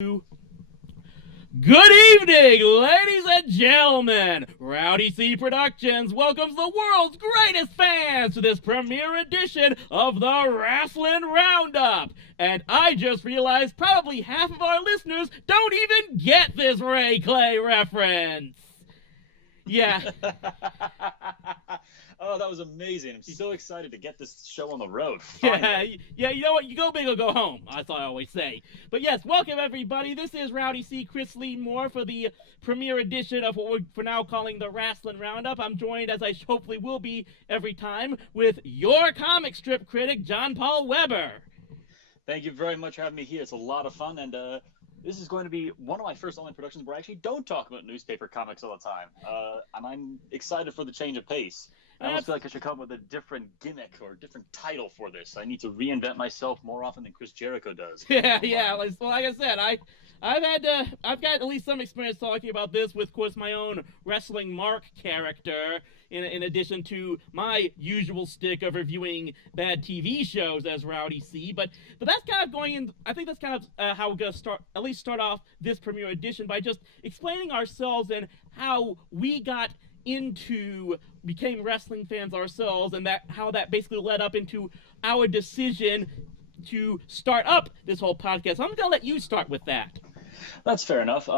Good evening, ladies and gentlemen! Rowdy C Productions welcomes the world's greatest fans to this premiere edition of the Rasslin Roundup. And I just realized probably half of our listeners don't even get this Ray Clay reference. Yeah. Oh, that was amazing. I'm so excited to get this show on the road. Yeah, you know what? You go big or go home. That's what I always say. But yes, welcome everybody. This is Rowdy C. Chris Lee Moore for the premiere edition of what we're for now calling the Rasslin Roundup. I'm joined, as I hopefully will be every time, with your comic strip critic, John Paul Weber. Thank you very much for having me here. It's a lot of fun, and this is going to be one of my first online productions where I actually don't talk about newspaper comics all the time. And I'm excited for the change of pace. I almost feel like I should come up with a different gimmick or a different title for this. I need to reinvent myself more often than Chris Jericho does. Yeah. Like I said, I've got at least some experience talking about this with, of course, my own wrestling Mark character. In addition to my usual stick of reviewing bad TV shows as Rowdy C, but that's kind of going in. I think that's kind of how we're gonna start off this premiere edition by just explaining ourselves and how we became wrestling fans ourselves, and how that basically led up into our decision to start up this whole podcast. I'm gonna let you start with that. That's fair enough.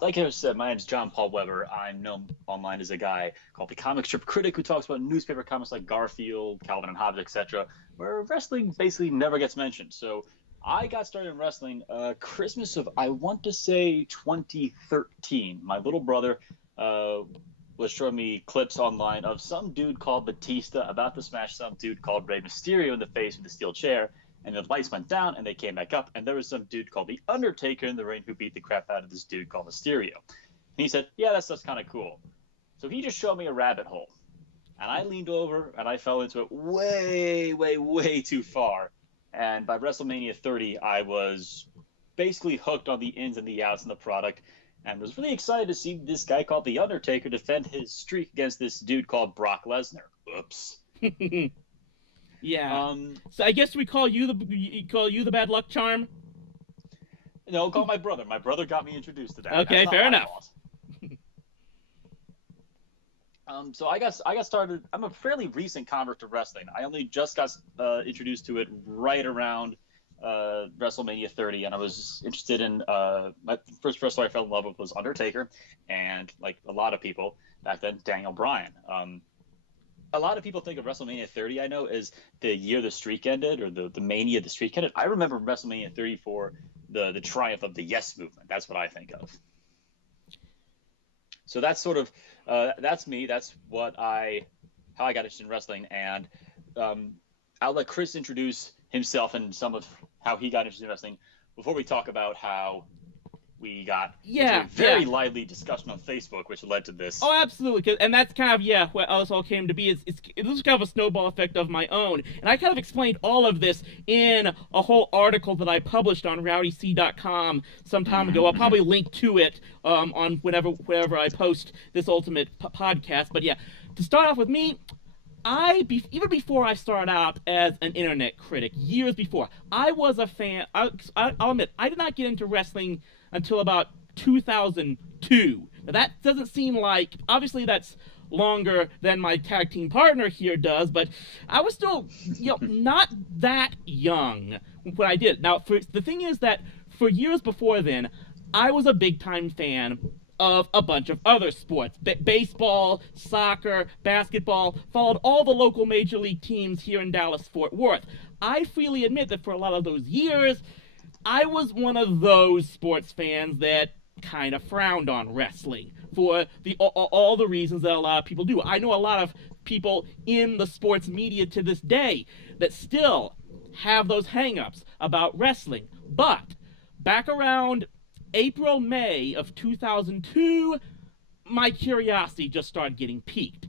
Like I said, my name's John Paul Weber. I'm known online as a guy called the comic strip critic who talks about newspaper comics like Garfield, Calvin and Hobbes, etc., where wrestling basically never gets mentioned. So I got started in wrestling Christmas of, I want to say, 2013. My little brother was showing me clips online of some dude called Batista about to smash some dude called Rey Mysterio in the face with a steel chair. And the lights went down, and they came back up, and there was some dude called The Undertaker in the ring who beat the crap out of this dude called Mysterio. And he said, yeah, that stuff's kind of cool. So he just showed me a rabbit hole. And I leaned over, and I fell into it way, way, way too far. And by WrestleMania 30, I was basically hooked on the ins and the outs in the product, and was really excited to see this guy called The Undertaker defend his streak against this dude called Brock Lesnar. Oops. Yeah. So I guess we call you the bad luck charm. No, call my brother. My brother got me introduced to that. Okay, fair enough. So I got started. I'm a fairly recent convert to wrestling. I only just got introduced to it right around WrestleMania 30, and I was interested in my first wrestler I fell in love with was Undertaker, and like a lot of people back then, Daniel Bryan. A lot of people think of WrestleMania 30, I know, as the year the streak ended, or the mania the streak ended. I remember WrestleMania 30 for the triumph of the Yes Movement. That's what I think of. So that's sort of that's me. That's how I got interested in wrestling, and I'll let Chris introduce himself and some of how he got interested in wrestling before we talk about how we got into a very lively discussion on Facebook, which led to this. Oh, absolutely. And that's kind of, what this all came to be. It was kind of a snowball effect of my own. And I kind of explained all of this in a whole article that I published on rowdyc.com some time ago. I'll probably link to it on whenever I post this ultimate podcast. But yeah, to start off with me, even before I started out as an internet critic, years before, I was a fan. I'll admit, I did not get into wrestling until about 2002. Now, that doesn't seem like, obviously that's longer than my tag team partner here does, but I was still, not that young when I did. Now, the thing is that for years before then, I was a big-time fan of a bunch of other sports. Baseball, soccer, basketball, followed all the local major league teams here in Dallas-Fort Worth. I freely admit that for a lot of those years, I was one of those sports fans that kind of frowned on wrestling for all the reasons that a lot of people do. I know a lot of people in the sports media to this day that still have those hang-ups about wrestling. But back around April, May of 2002, my curiosity just started getting piqued.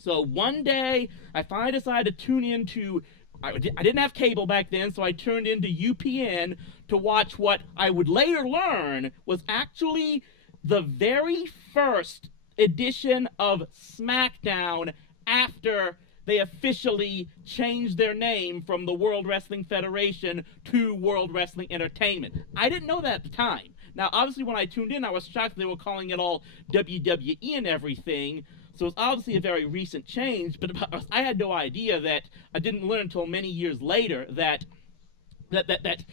So one day, I finally decided to tune into I didn't have cable back then, so I turned into UPN to watch what I would later learn was actually the very first edition of SmackDown after they officially changed their name from the World Wrestling Federation to World Wrestling Entertainment. I didn't know that at the time. Now, obviously, when I tuned in, I was shocked they were calling it all WWE and everything. So it's obviously a very recent change, but I had no idea that I didn't learn until many years later that the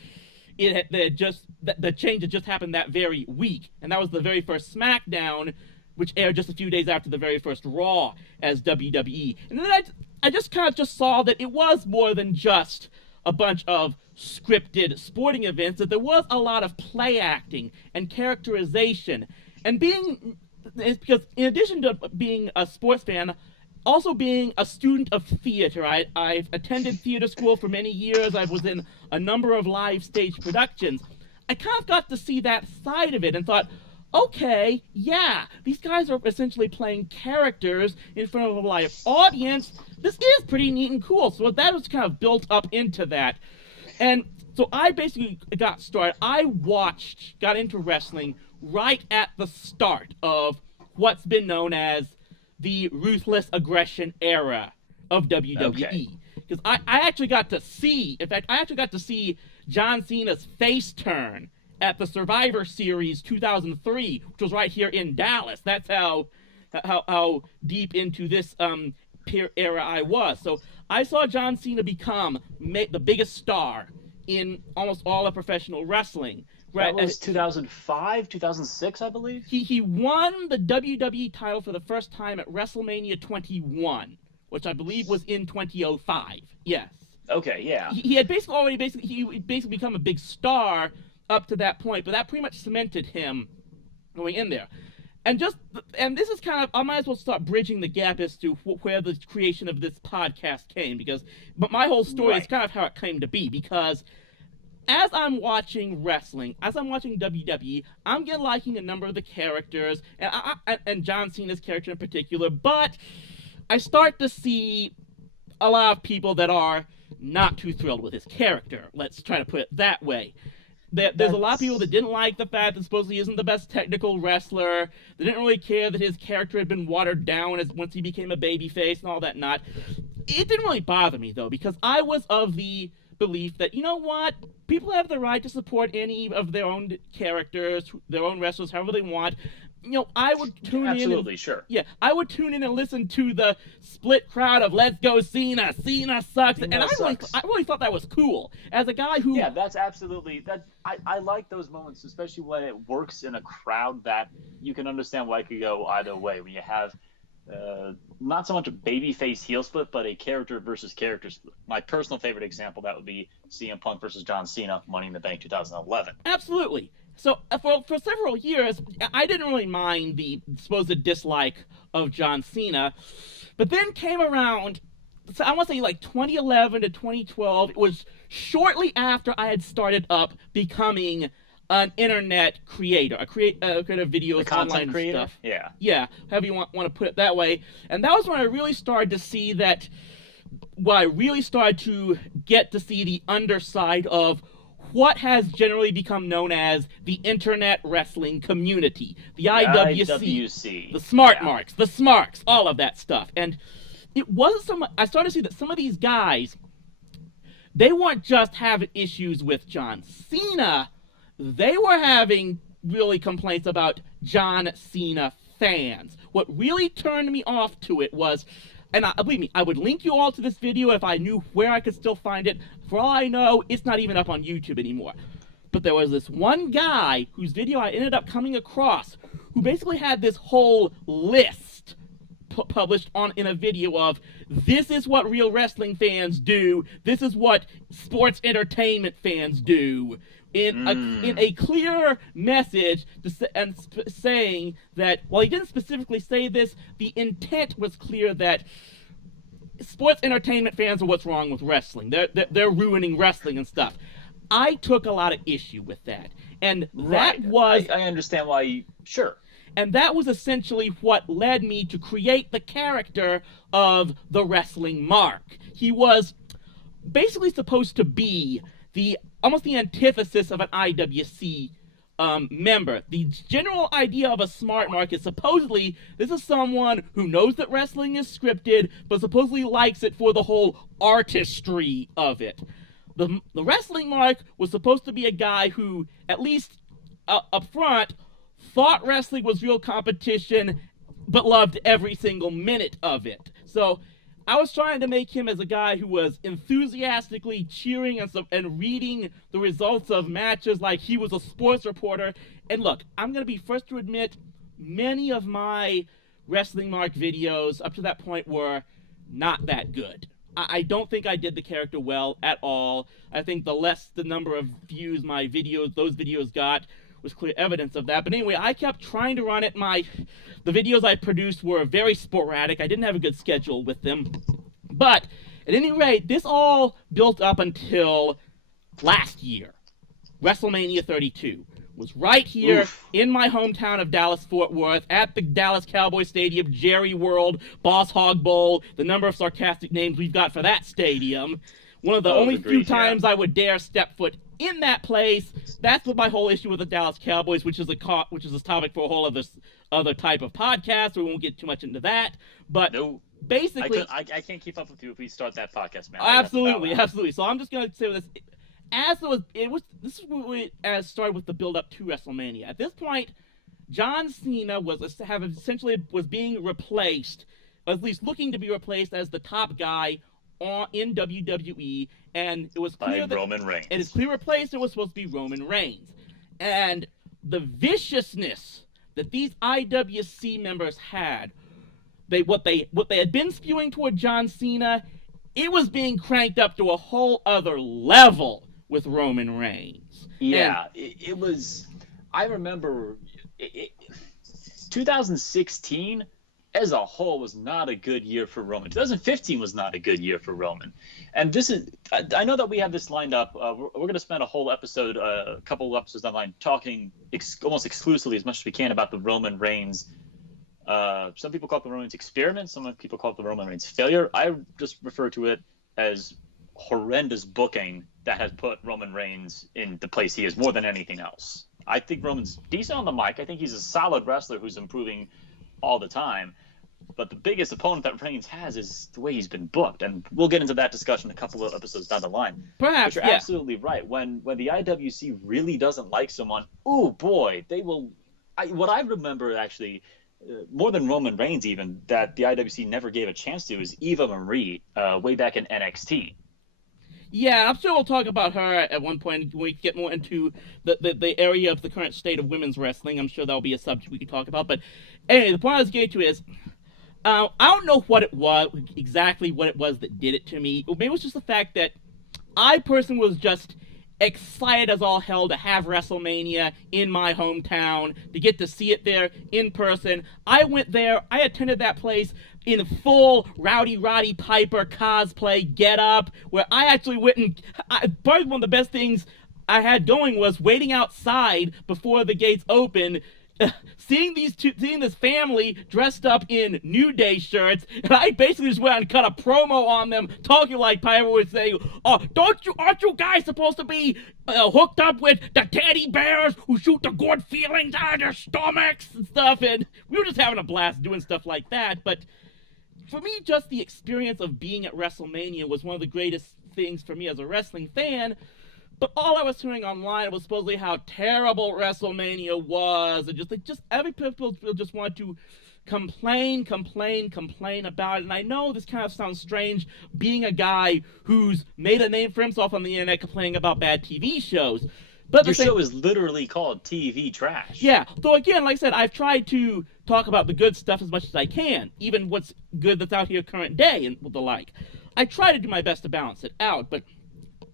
change had just happened that very week, and that was the very first SmackDown, which aired just a few days after the very first Raw as WWE. And then I just kind of just saw that it was more than just a bunch of scripted sporting events, that there was a lot of play acting and characterization, and because in addition to being a sports fan, also being a student of theater. I've attended theater school for many years. I was in a number of live stage productions. I kind of got to see that side of it and thought, okay, yeah, these guys are essentially playing characters in front of a live audience. This is pretty neat and cool. So that was kind of built up into that. And so I basically got started. Got into wrestling right at the start of what's been known as the ruthless aggression era of WWE. Because I actually got to see John Cena's face turn at the Survivor Series 2003, which was right here in Dallas. That's how deep into this era I was. So I saw John Cena become the biggest star in almost all of professional wrestling. That was 2005, 2006, I believe? He won the WWE title for the first time at WrestleMania 21, which I believe was in 2005. Yes. Okay, yeah. He had basically become a big star up to that point, but that pretty much cemented him going in there. And this is kind of, I might as well start bridging the gap as to where the creation of this podcast came, but my whole story is kind of how it came to be, because as I'm watching wrestling, as I'm watching WWE, I'm liking a number of the characters, and John Cena's character in particular, but I start to see a lot of people that are not too thrilled with his character. Let's try to put it that way. There's a lot of people that didn't like the fact that supposedly he isn't the best technical wrestler. They didn't really care that his character had been watered down once he became a babyface and all that not. It didn't really bother me, though, because I was of the belief that, you know what, people have the right to support any of their own characters, their own wrestlers, however they want. You know, I would tune in. Absolutely, sure. Yeah, I would tune in and listen to the split crowd of "Let's go Cena," "Cena sucks," and I really thought that was cool. As a guy who, yeah, that's absolutely that. I like those moments, especially when it works in a crowd that you can understand why it could go either way. When you have not so much a babyface heel split, but a character versus character split. My personal favorite example that would be CM Punk versus John Cena, Money in the Bank 2011. Absolutely. So for several years, I didn't really mind the supposed dislike of John Cena, but then came around, so I want to say like 2011 to 2012. It was shortly after I had started up becoming an internet creator, creative videos, online creator? Stuff. Yeah, however you want to put it that way. And that was when I really started to see that. Well, I really started to get to see the underside of what has generally become known as the internet wrestling community, the IWC, the smart marks, the smarks, all of that stuff. And it wasn't so much. I started to see that some of these guys, they weren't just having issues with John Cena. They were having really complaints about John Cena fans. What really turned me off to it was, and believe me, I would link you all to this video if I knew where I could still find it. For all I know, it's not even up on YouTube anymore. But there was this one guy whose video I ended up coming across who basically had this whole list published in a video of, this is what real wrestling fans do, this is what sports entertainment fans do, in a clear message saying that, while he didn't specifically say this, the intent was clear that sports entertainment fans are what's wrong with wrestling. They're ruining wrestling and stuff. I took a lot of issue with that. And that was... I understand why sure. And that was essentially what led me to create the character of the Wrestling Mark. He was basically supposed to be almost the antithesis of an IWC member. The general idea of a smart mark is supposedly this is someone who knows that wrestling is scripted, but supposedly likes it for the whole artistry of it. The wrestling mark was supposed to be a guy who, at least up front, thought wrestling was real competition, but loved every single minute of it. So I was trying to make him as a guy who was enthusiastically cheering and reading the results of matches like he was a sports reporter. And look, I'm going to be first to admit, many of my Wrestling Mark videos up to that point were not that good. I don't think I did the character well at all. I think the number of views those videos got was clear evidence of that. But anyway, I kept trying to run it. The videos I produced were very sporadic. I didn't have a good schedule with them. But at any rate, this all built up until last year. WrestleMania 32 was right here in my hometown of Dallas-Fort Worth at the Dallas Cowboy Stadium, Jerry World, Boss Hog Bowl, the number of sarcastic names we've got for that stadium. One of the only few times I would dare step foot in that place. That's what my whole issue with the Dallas Cowboys, which is a topic for a whole other type of podcast. We won't get too much into that. But basically, I can't keep up with you if we start that podcast, man. Absolutely. So I'm just gonna say this. This is what we started with the build up to WrestleMania. At this point, John Cena was being replaced, or at least looking to be replaced as the top guy in WWE, and it was clear that Roman Reigns. And it's clear replaced. It was supposed to be Roman Reigns, and the viciousness that these IWC members had, what they had been spewing toward John Cena, it was being cranked up to a whole other level with Roman Reigns. Yeah, it was. I remember 2016 as a whole was not a good year for Roman. 2015 was not a good year for Roman. And I know that we have this lined up. We're going to spend a whole episode, a couple of episodes online, talking almost exclusively as much as we can about the Roman Reigns. Some people call it the Roman Reigns experiment. Some people call it the Roman Reigns failure. I just refer to it as horrendous booking that has put Roman Reigns in the place he is more than anything else. I think Roman's decent on the mic. I think he's a solid wrestler who's improving all the time. But the biggest opponent that Reigns has is the way he's been booked. And we'll get into that discussion a couple of episodes down the line. Perhaps, but you're absolutely right. When the IWC really doesn't like someone, oh boy, they will. What I remember actually, more than Roman Reigns even, that the IWC never gave a chance to is Eva Marie way back in NXT. Yeah, I'm sure we'll talk about her at one point when we get more into the area of the current state of women's wrestling. I'm sure that'll be a subject we can talk about. But anyway, the point I was getting to is, I don't know exactly what it was that did it to me. Maybe it was just the fact that I personally was just excited as all hell to have WrestleMania in my hometown, to get to see it there in person. I went there, I attended that place in full Rowdy Piper cosplay getup, where I actually went and probably one of the best things I had going was waiting outside before the gates opened, seeing this family dressed up in New Day shirts, and I basically just went and cut a promo on them, talking like Piper would say, "Oh, aren't you guys supposed to be hooked up with the teddy bears who shoot the good feelings out of their stomachs and stuff?" And we were just having a blast doing stuff like that. But for me, just the experience of being at WrestleMania was one of the greatest things for me as a wrestling fan. But all I was hearing online was supposedly how terrible WrestleMania was, and just every people just want to complain about it. And I know this kind of sounds strange, being a guy who's made a name for himself on the internet complaining about bad TV shows. But your show is literally called TV trash. Yeah, though again, like I said, I've tried to talk about the good stuff as much as I can, even what's good that's out here current day and the like. I try to do my best to balance it out, but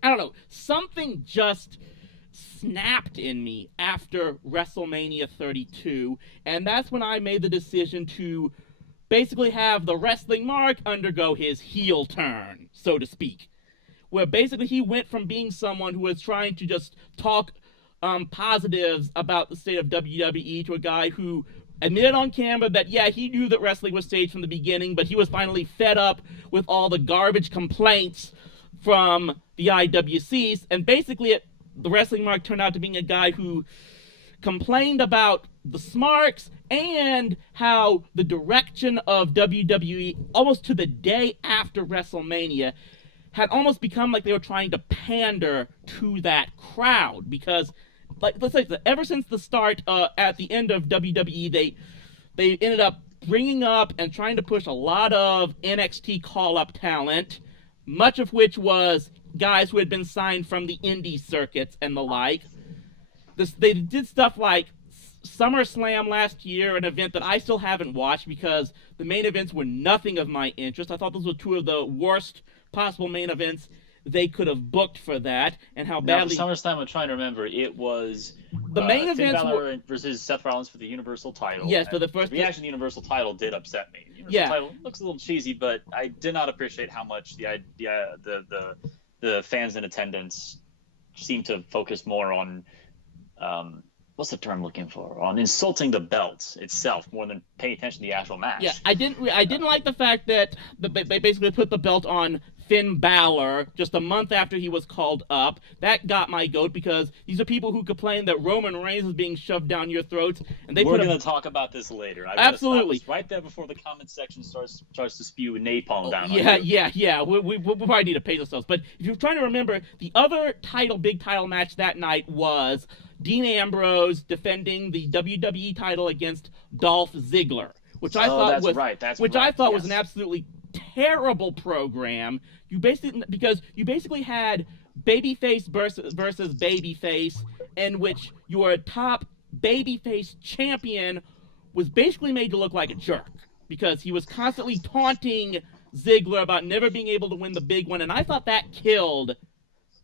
I don't know, something just snapped in me after WrestleMania 32, and that's when I made the decision to basically have the Wrestling Mark undergo his heel turn, so to speak, where basically he went from being someone who was trying to just talk positives about the state of WWE to a guy who admitted on camera that, yeah, he knew that wrestling was staged from the beginning, but he was finally fed up with all the garbage complaints from the IWCs, and basically the Wrestling Mark turned out to being a guy who complained about the smarks and how the direction of WWE almost to the day after WrestleMania had almost become like they were trying to pander to that crowd because, like, let's say ever since the start, at the end of WWE, they ended up bringing up and trying to push a lot of NXT call-up talent, much of which was guys who had been signed from the indie circuits and the like. They did stuff like SummerSlam last year, an event that I still haven't watched because the main events were nothing of my interest. I thought those were two of the worst possible main events they could have booked for that, and how badly. Now, for SummerSlam, I'm trying to remember. It was the main Finn events Balor versus Seth Rollins for the Universal title. Yes, for the first. The reaction to the Universal title did upset me. The Universal title looks a little cheesy, but I did not appreciate how much the fans in attendance seemed to focus more on. What's the term I'm looking for? On insulting the belt itself more than paying attention to the actual match. Yeah, I didn't like the fact that they basically put the belt on Finn Balor just a month after he was called up. That got my goat because these are people who complain that Roman Reigns is being shoved down your throats, and we're going to talk about this later. Absolutely, right there before the comment section starts to spew napalm down. Yeah. We probably need to pace ourselves. But if you're trying to remember, the other big title match that night was Dean Ambrose defending the WWE title against Dolph Ziggler, which I thought was an absolutely terrible program. You basically had babyface versus babyface, in which your top babyface champion was basically made to look like a jerk because he was constantly taunting Ziggler about never being able to win the big one, and I thought that killed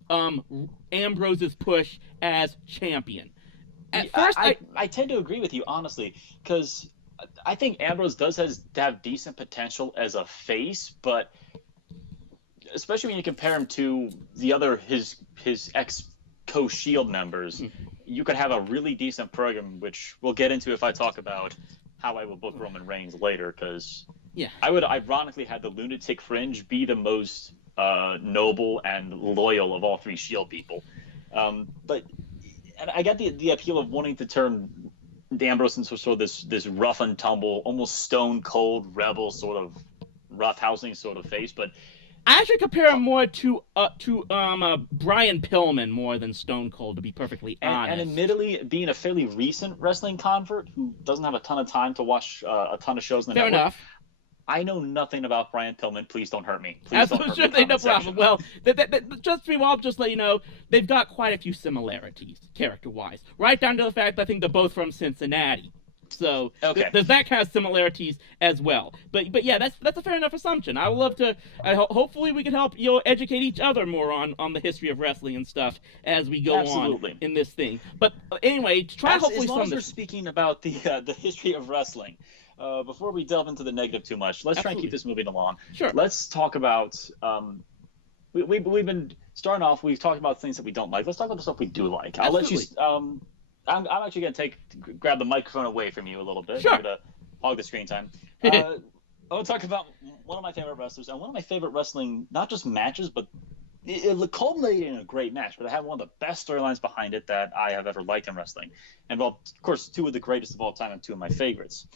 Ambrose's push as champion. At first, I tend to agree with you, honestly, because I think Ambrose does have decent potential as a face, but especially when you compare him to the other his ex co-Shield members, you could have a really decent program, which we'll get into if I talk about how I will book Roman Reigns later, because I would ironically have the Lunatic Fringe be the most noble and loyal of all three Shield people. But I got the appeal of wanting to turn Ambrose into sort of this rough and tumble, almost stone cold rebel sort of roughhousing sort of face, but I actually compare him more to Brian Pillman more than Stone Cold, to be perfectly honest. And admittedly, being a fairly recent wrestling convert who doesn't have a ton of time to watch a ton of shows in the network, enough. I know nothing about Brian Pillman. Please don't hurt me. Absolutely, no problem. Well, I'll just let you know, they've got quite a few similarities, character-wise. Right down to the fact that I think they're both from Cincinnati. So there's that kind of similarities as well. But yeah, that's a fair enough assumption. I would love to. Hopefully, we can help educate each other more on the history of wrestling and stuff as we go on in this thing. But anyway, as long as we're speaking about the history of wrestling. Before we delve into the negative too much, let's try and keep this moving along. Sure. Let's talk about. We've been starting off. We've talked about things that we don't like. Let's talk about the stuff we do like. I'll let you. I'm actually going to grab the microphone away from you a little bit. Sure. I'm going to hog the screen time. I want to talk about one of my favorite wrestlers and one of my favorite wrestling, not just matches, but it culminated in a great match. But I have one of the best storylines behind it that I have ever liked in wrestling. And, well, of course, two of the greatest of all time and two of my favorites.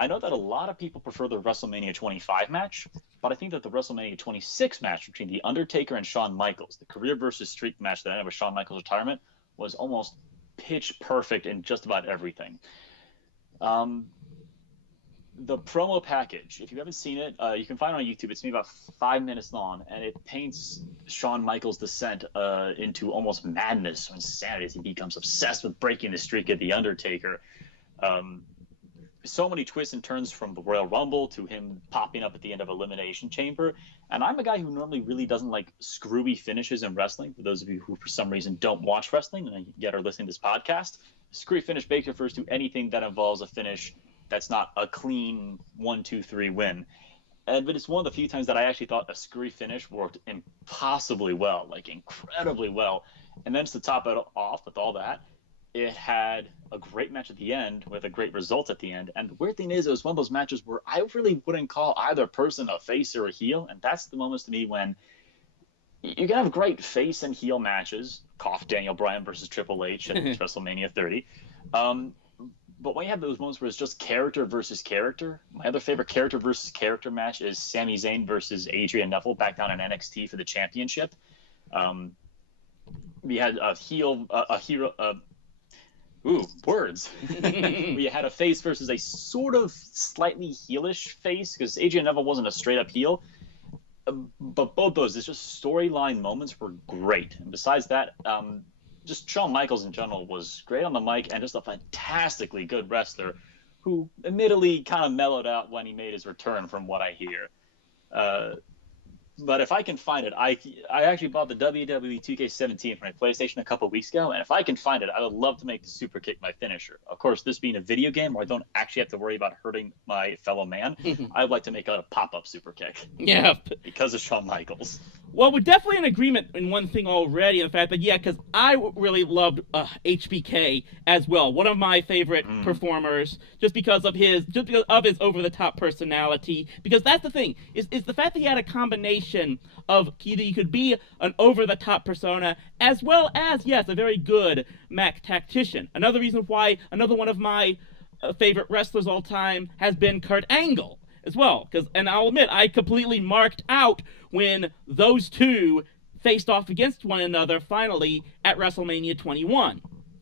I know that a lot of people prefer the WrestleMania 25 match, but I think that the WrestleMania 26 match between The Undertaker and Shawn Michaels, the career versus streak match that ended with Shawn Michaels' retirement, was almost pitch perfect in just about everything. The promo package, if you haven't seen it, you can find it on YouTube. It's maybe about 5 minutes long, and it paints Shawn Michaels' descent into almost madness or insanity as he becomes obsessed with breaking the streak of The Undertaker. So many twists and turns from the Royal Rumble to him popping up at the end of Elimination Chamber. And I'm a guy who normally really doesn't like screwy finishes in wrestling. For those of you who, for some reason, don't watch wrestling and yet are listening to this podcast, screwy finish basically refers to anything that involves a finish that's not a clean 1-2-3 win. But it's one of the few times that I actually thought a screwy finish worked impossibly well, like incredibly well. And then to top it off with all that, it had a great match at the end with a great result at the end. And the weird thing is, it was one of those matches where I really wouldn't call either person a face or a heel. And that's the moments to me when You can have great face and heel matches. Cough Daniel Bryan versus Triple H at WrestleMania 30. Um, but when you have those moments where it's just character versus character, my other favorite character versus character match is Sami Zayn versus Adrian Neville back down in NXT for the championship. Um, we had a heel, a hero. Ooh, words. We had a face versus a sort of slightly heelish face because Adrian Neville wasn't a straight up heel. But both those, it's just storyline moments were great. And besides that, just Shawn Michaels in general was great on the mic and just a fantastically good wrestler who admittedly kind of mellowed out when he made his return from what I hear. But if I can find it, I actually bought the WWE 2K17 for my PlayStation a couple weeks ago, and if I can find it, I would love to make the super kick my finisher. Of course, this being a video game where I don't actually have to worry about hurting my fellow man, I'd like to make a pop-up super kick. Yeah. Because of Shawn Michaels. Well, we're definitely in agreement in one thing already, in the fact that, yeah, because I really loved HBK as well. One of my favorite performers, just because of his over-the-top personality. Because that's the thing, is the fact that he had a combination of either he could be an over-the-top persona, as well as, yes, a very good Mac tactician. Another reason why another one of my favorite wrestlers all time has been Kurt Angle as well. And I'll admit, I completely marked out when those two faced off against one another finally at WrestleMania 21.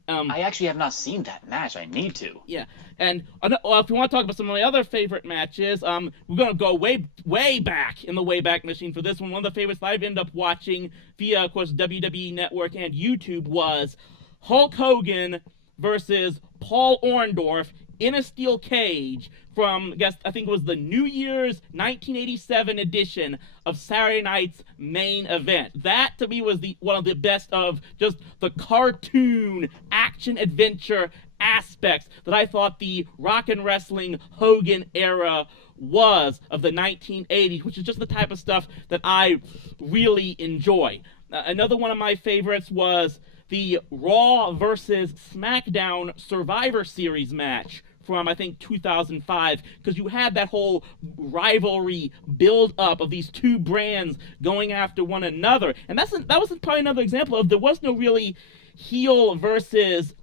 I actually have not seen that match. I need to. Yeah, and if you want to talk about some of my other favorite matches, we're going to go way back in the Wayback Machine for this one. One of the favorites that I've ended up watching via, of course, WWE Network and YouTube was Hulk Hogan versus Paul Orndorff in a steel cage from, I think it was the New Year's 1987 edition of Saturday Night's Main Event. That, to me, was one of the best of just the cartoon action-adventure aspects that I thought the rock and wrestling Hogan era was of the 1980s, which is just the type of stuff that I really enjoy. Another one of my favorites was the Raw versus SmackDown Survivor Series match from, I think, 2005, because you had that whole rivalry build-up of these two brands going after one another. And that was probably another example of there was no really heel versus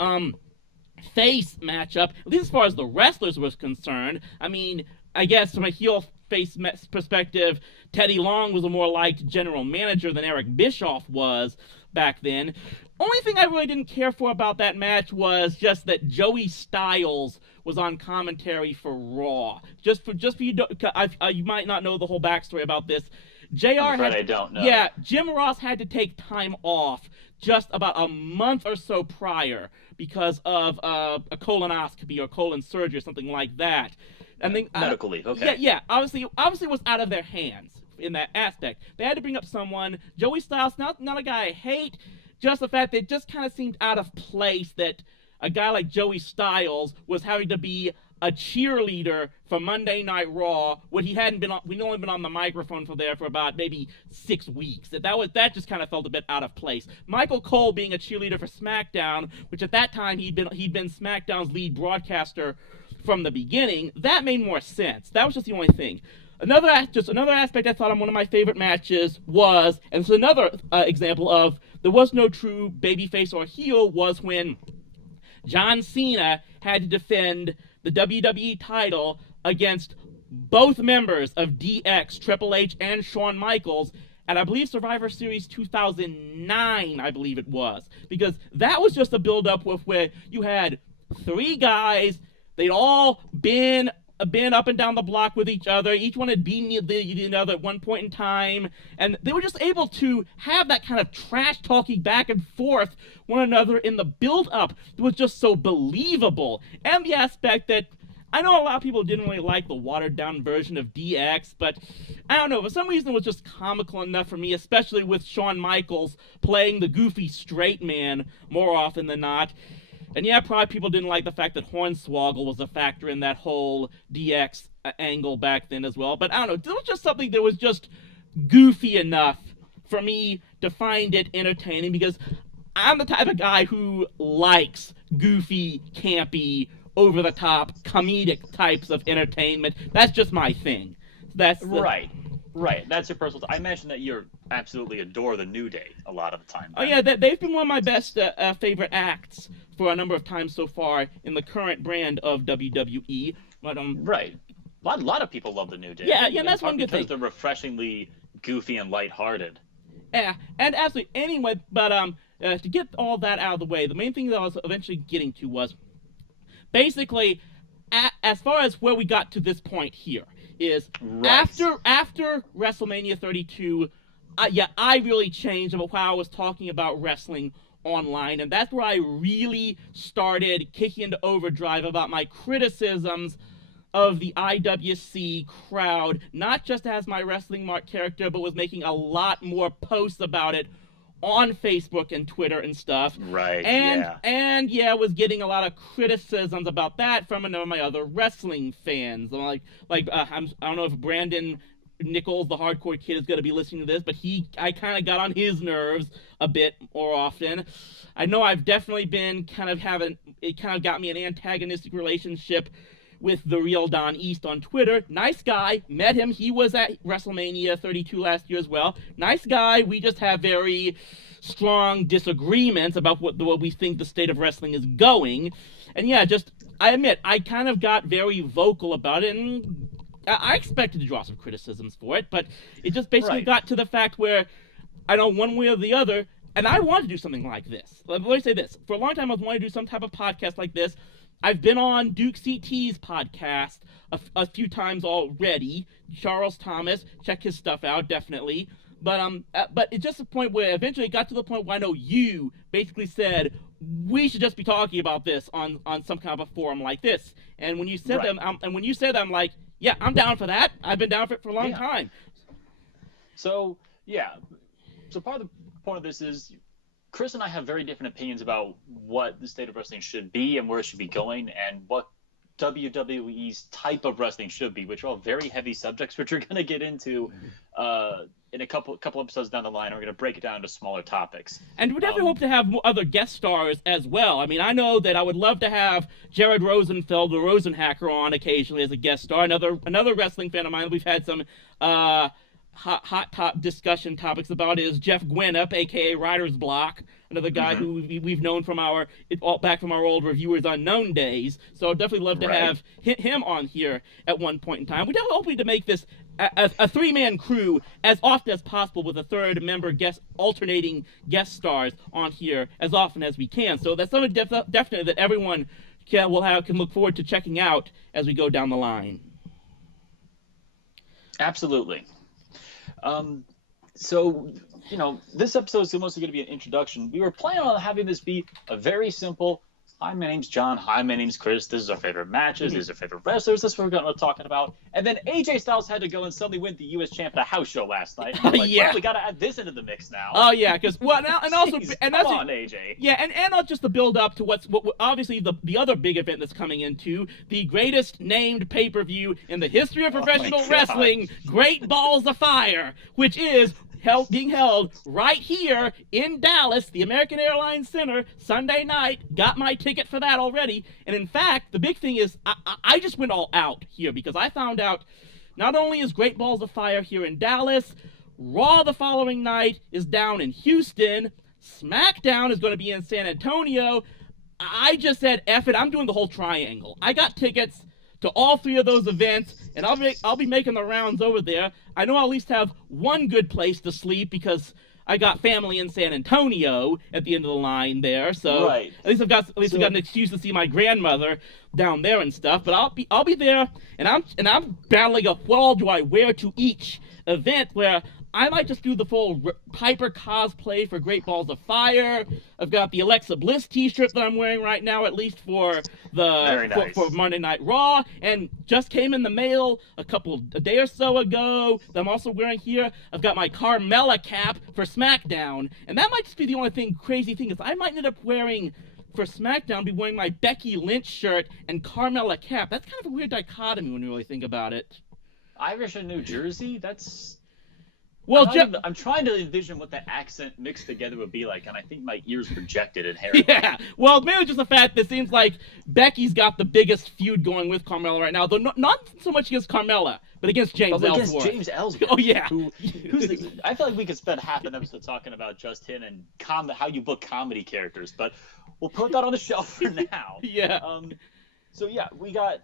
face matchup, at least as far as the wrestlers was concerned. I mean, I guess from a heel face perspective, Teddy Long was a more liked general manager than Eric Bischoff was back then. Only thing I really didn't care for about that match was just that Joey Styles was on commentary for Raw. Just for you, you might not know the whole backstory about this. I don't know. Yeah, Jim Ross had to take time off just about a month or so prior because of a colonoscopy or colon surgery or something like that. And then medical leave. Okay. Yeah. Obviously, it was out of their hands in that aspect. They had to bring up someone. Joey Styles, not a guy I hate. Just the fact that it just kind of seemed out of place that a guy like Joey Styles was having to be a cheerleader for Monday Night Raw when we'd only been on the microphone for about maybe 6 weeks. That just kind of felt a bit out of place. Michael Cole being a cheerleader for SmackDown, which at that time he'd been SmackDown's lead broadcaster from the beginning, that made more sense. That was just the only thing. Another aspect I thought on one of my favorite matches was, and it's another example of there was no true babyface or heel, was when John Cena had to defend the WWE title against both members of DX, Triple H, and Shawn Michaels at, I believe, Survivor Series 2009, I believe it was. Because that was just a build-up where you had three guys, they'd all been up and down the block with each other. Each one had beaten the other at one point in time. And they were just able to have that kind of trash-talking back and forth one another in the build-up. It was just so believable. And the aspect that I know a lot of people didn't really like the watered-down version of DX, but I don't know, for some reason it was just comical enough for me, especially with Shawn Michaels playing the goofy straight man more often than not. And yeah, probably people didn't like the fact that Hornswoggle was a factor in that whole DX angle back then as well. But I don't know, there was just something that was just goofy enough for me to find it entertaining, because I'm the type of guy who likes goofy, campy, over-the-top, comedic types of entertainment. That's just my thing. Right. That's your personal. I mentioned that you're absolutely adore the New Day a lot of the time. Oh yeah, they've been one of my best favorite acts for a number of times so far in the current brand of WWE. But Right. A lot of people love the New Day. I yeah, think yeah, in that's part one good because thing. they're refreshingly goofy and lighthearted. Yeah, and absolutely. Anyway, but to get all that out of the way, the main thing that I was eventually getting to was basically, as far as where we got to this point here is Right. after WrestleMania 32. Yeah, I really changed about how I was talking about wrestling online, and that's where I really started kicking into overdrive about my criticisms of the IWC crowd, not just as my wrestling mark character, but was making a lot more posts about it on Facebook and Twitter and stuff. Right. And Yeah. and yeah, was getting a lot of criticisms about that from a number of my other wrestling fans. I don't know if Brandon Nichols, the hardcore kid, is going to be listening to this, but I kind of got on his nerves a bit more often. I know I've definitely been kind of having it kind of got me an antagonistic relationship with the real Don East on Twitter. Nice guy, met him. He was at WrestleMania 32 last year as well. Nice guy. We just have very strong disagreements about what we think the state of wrestling is going. And yeah, just I admit I kind of got very vocal about it, and I expected to draw some criticisms for it, but it just basically Right. got to the fact where I know one way or the other, and I want to do something like this. Let me say this: for a long time, I was wanting to do some type of podcast like this. I've been on Duke CT's podcast a few times already. Charles Thomas, check his stuff out, definitely. But it's just a point where eventually it got to the point where I know you basically said we should just be talking about this on some kind of a forum like this. And when you said Right. that, I'm like, yeah, I'm down for that. I've been down for it for a long Yeah. time. So yeah. So part of the point of this is Chris and I have very different opinions about what the state of wrestling should be and where it should be going, and what WWE's type of wrestling should be, which are all very heavy subjects, which we're going to get into in a couple episodes down the line. We're going to break it down into smaller topics. And we definitely hope to have other guest stars as well. I mean, I know that I would love to have Jared Rosenfeld or Rosenhacker on occasionally as a guest star. Another wrestling fan of mine we've had some hot top discussion topics about is Jeff Gwinnett, aka Writer's Block, another guy Mm-hmm. who we've known from back from our old Reviewers Unknown days. So I'd definitely love to Right. have him on here at one point in time. We definitely hope to make this a three-man crew as often as possible, with a third member alternating guest stars on here as often as we can. So that's something definitely that everyone can look forward to checking out as we go down the line. Absolutely. So, this episode is mostly going to be an introduction. We were planning on having this be a very simple, hi, my name's John, hi, my name's Chris, this is our favorite matches, these are our favorite wrestlers, this is what we're going to be talking about. And then AJ Styles had to go and suddenly win the U.S. champ at a house show last night. And we're like, Yeah. well, we got to add this into the mix now. Oh yeah, because and also Jeez, and come that's on, AJ. yeah, and not just the build up to what obviously the other big event that's coming into the greatest named pay per view in the history of professional God. wrestling, Great Balls of Fire, which is being held right here in Dallas, the American Airlines Center, Sunday night. Got my ticket for that already, and in fact, the big thing is I just went all out here because I found out not only is Great Balls of Fire here in Dallas, Raw the following night is down in Houston. SmackDown is going to be in San Antonio. I just said, F it, I'm doing the whole triangle. I got tickets to all three of those events, and I'll be making the rounds over there. I know I'll at least have one good place to sleep because I got family in San Antonio at the end of the line there, so Right. at least I've got an excuse to see my grandmother down there and stuff. But I'll be there, and I'm battling up what all do I wear to each event, where I might just do the full Piper cosplay for Great Balls of Fire. I've got the Alexa Bliss t-shirt that I'm wearing right now, at least for Very nice. for Monday Night Raw, and just came in the mail a day or so ago that I'm also wearing here. I've got my Carmella cap for SmackDown, and that might just be the only crazy thing is I might end up wearing for SmackDown, be wearing my Becky Lynch shirt and Carmella cap. That's kind of a weird dichotomy when you really think about it. Irish and New Jersey? That's Well, I'm trying to envision what that accent mixed together would be like, and I think my ears projected inherently. yeah. Well, maybe just the fact that it seems like Becky's got the biggest feud going with Carmella right now, though not so much against Carmella, but against James Ellsworth. Against James Ellsworth. Oh yeah. I feel like we could spend half an episode talking about just him and how you book comedy characters, but we'll put that on the shelf for now. Yeah. So yeah, we got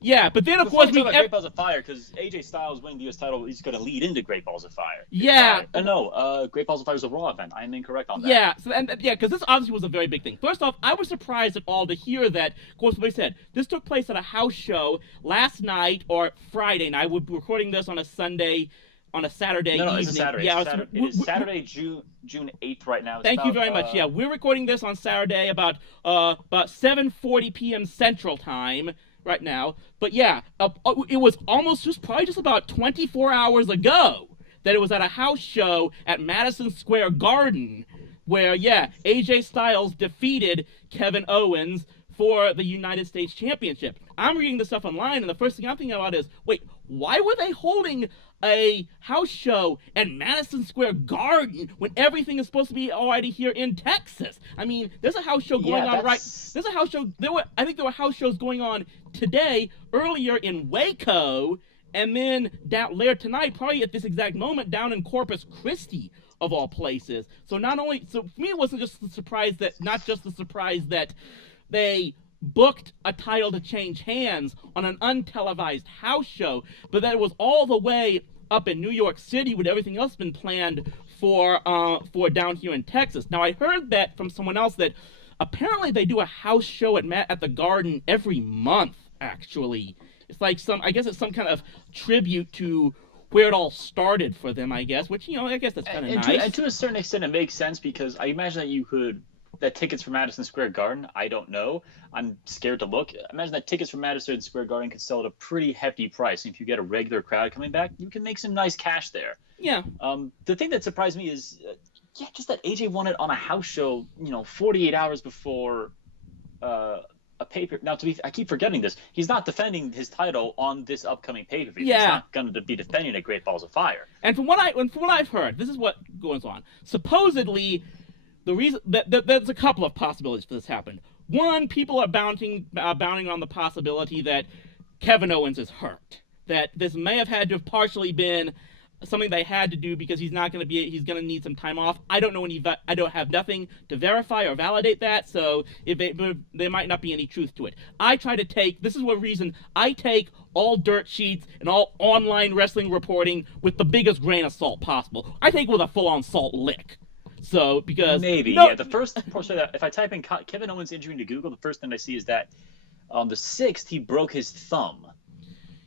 Yeah, but then of course we Great Balls of Fire, because AJ Styles winning the U.S. title is going to lead into Great Balls of Fire. Yeah. No, Great Balls of Fire is a Raw event. I am incorrect on that. Yeah. So because this obviously was a very big thing. First off, I was surprised at all to hear that. Of course, like I said, this took place at a house show last night or Friday night. We're recording this on a Saturday evening. No, it's a Saturday. Yeah, it is Saturday, June 8th right now. Thank you very much. Yeah, we're recording this on Saturday about 7:40 p.m. Central Time right now. But yeah, it was probably just about 24 hours ago that it was at a house show at Madison Square Garden where, AJ Styles defeated Kevin Owens for the United States Championship. I'm reading this stuff online, and the first thing I'm thinking about is, wait, why were they holding a house show at Madison Square Garden when everything is supposed to be already here in Texas? I mean, there's a house show going on There's a house show. I think there were house shows going on today, earlier in Waco, and then down later tonight, probably at this exact moment, down in Corpus Christi, of all places. So for me, it wasn't just the surprise that they booked a title to change hands on an untelevised house show, but that it was all the way up in New York City with everything else been planned for down here in Texas. Now, I heard that from someone else that apparently they do a house show at the Garden every month, actually. It's like I guess it's some kind of tribute to where it all started for them, I guess, which, I guess that's kind of nice. And to a certain extent, it makes sense, because I imagine that tickets for Madison Square Garden, I don't know. I'm scared to look. Imagine that tickets for Madison Square Garden could sell at a pretty hefty price. And if you get a regular crowd coming back, you can make some nice cash there. Yeah. The thing that surprised me is, just that AJ won it on a house show, 48 hours before a pay-per. Now, I keep forgetting this. He's not defending his title on this upcoming pay-per-view. Yeah. He's not going to be defending at Great Balls of Fire. And from what I've heard, this is what goes on. Supposedly, the reason there's a couple of possibilities for this happened. One, people are bounding on the possibility that Kevin Owens is hurt. That this may have had to have partially been something they had to do because he's going to need some time off. I don't know I don't have nothing to verify or validate that, so there might not be any truth to it. This is one reason I take all dirt sheets and all online wrestling reporting with the biggest grain of salt possible. I take it with a full-on salt lick. So, because... Maybe, yeah. The first portion of that, if I type in Kevin Owens injury into Google, the first thing I see is that on the 6th, he broke his thumb.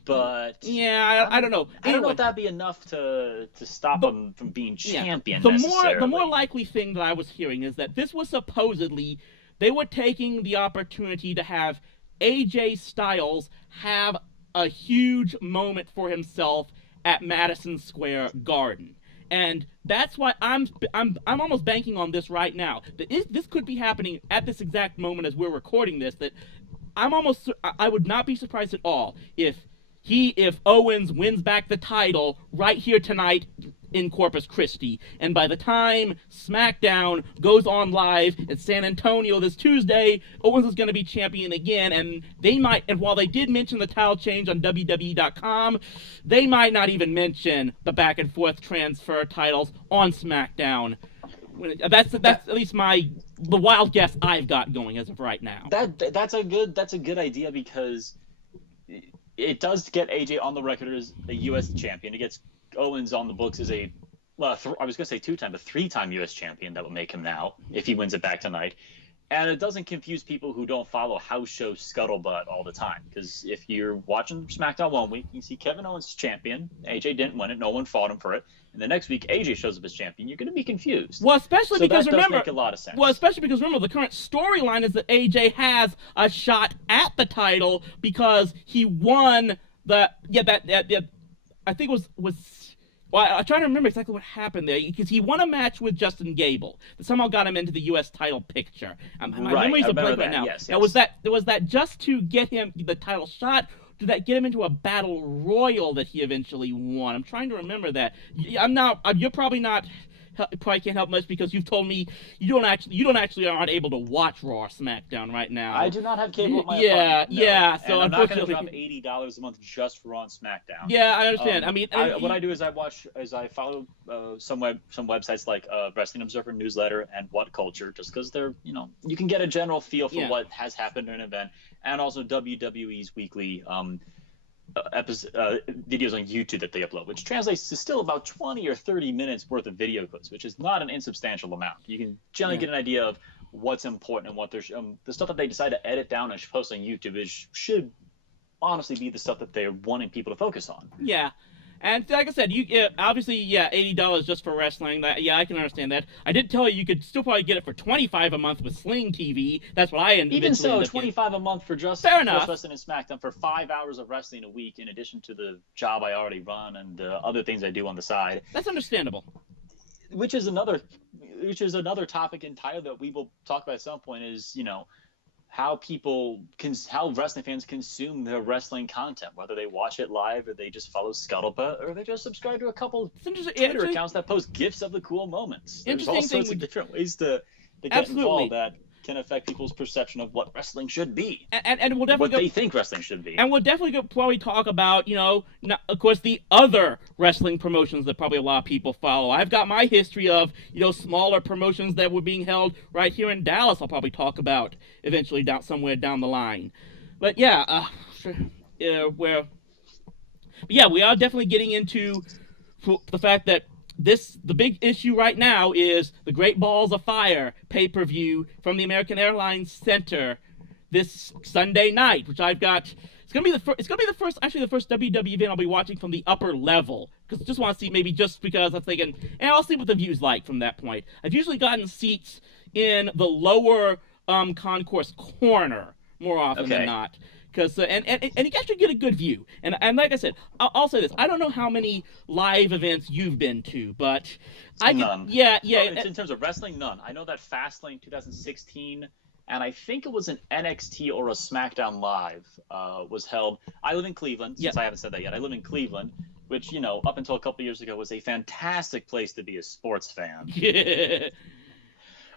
But... Yeah, I don't know. I don't know if that'd be enough to stop him from being champion, The more likely thing that I was hearing is that this was supposedly... They were taking the opportunity to have AJ Styles have a huge moment for himself at Madison Square Garden. And that's why I'm almost banking on this right now. This could be happening at this exact moment as we're recording this. That I would not be surprised at all if Owens wins back the title right here tonight in Corpus Christi, and by the time SmackDown goes on live in San Antonio this Tuesday, Owens is going to be champion again, and while they did mention the title change on WWE.com, they might not even mention the back and forth transfer titles on SmackDown. That's at least the wild guess I've got going as of right now. That's a good idea, because it does get AJ on the record as a U.S. champion. It gets Owens on the books as I was going to say 2-time, but 3-time U.S. champion. That would make him now if he wins it back tonight. And it doesn't confuse people who don't follow house show scuttlebutt all the time. Because if you're watching SmackDown one week, you see Kevin Owens champion. AJ didn't win it. No one fought him for it. And the next week, AJ shows up as champion. You're going to be confused. Well, especially because that does make a lot of sense. Well, especially because remember, the current storyline is that AJ has a shot at the title because he won I think it was. Well, I'm trying to remember exactly what happened there, because he won a match with Justin Gable that somehow got him into the U.S. title picture. My memory's a blank right now. Yes. Now, was that just to get him the title shot, did that get him into a battle royal that he eventually won? I'm trying to remember that. I'm not. You're probably not. Probably can't help much because you've told me you don't actually aren't able to watch Raw or SmackDown right now. I do not have cable at my Yeah, apartment. No. yeah. So and I'm not going to unfortunately, drop $80 a month just for Raw and SmackDown. yeah, I understand. What I do is I follow some websites like Wrestling Observer Newsletter and What Culture, just because they're you can get a general feel for what has happened in an event, and also WWE's weekly videos on YouTube that they upload, which translates to still about 20 or 30 minutes worth of video clips, which is not an insubstantial amount. You can generally get an idea of what's important and what there's the stuff that they decide to edit down and post on YouTube should honestly be the stuff that they're wanting people to focus on. Yeah. And like I said, obviously, $80 just for wrestling. I can understand that. I did tell you could still probably get it for $25 a month with Sling TV. That's what I Even so, $25 a month for just Wrestling and SmackDown for 5 hours of wrestling a week, in addition to the job I already run and other things I do on the side. That's understandable. Which is another topic entirely that we will talk about at some point. Is how wrestling fans consume their wrestling content, whether they watch it live or they just follow Scuttlebutt or they just subscribe to a couple Twitter accounts that post GIFs of the cool moments. There's all sorts of different ways to get involved that can affect people's perception of what wrestling should be, and we'll definitely they think wrestling should be. And we'll definitely probably talk about, of course, the other wrestling promotions that probably a lot of people follow. I've got my history of, smaller promotions that were being held right here in Dallas. I'll probably talk about eventually somewhere down the line. But we are definitely getting into the fact that the big issue right now is the Great Balls of Fire pay-per-view from the American Airlines Center this Sunday night, which I've got. It's gonna be the first WWE event I'll be watching from the upper level, because I just want to see, maybe just because I'm thinking, and I'll see what the view's like from that point. I've usually gotten seats in the lower concourse corner more often than not. Because and you guys should get a good view. And like I said, I'll say this: I don't know how many live events you've been to, but none. In terms of wrestling, none. I know that Fastlane 2016, and I think it was an NXT or a SmackDown Live was held. I live in Cleveland. Since I haven't said that yet, I live in Cleveland, which up until a couple years ago was a fantastic place to be a sports fan. Yeah.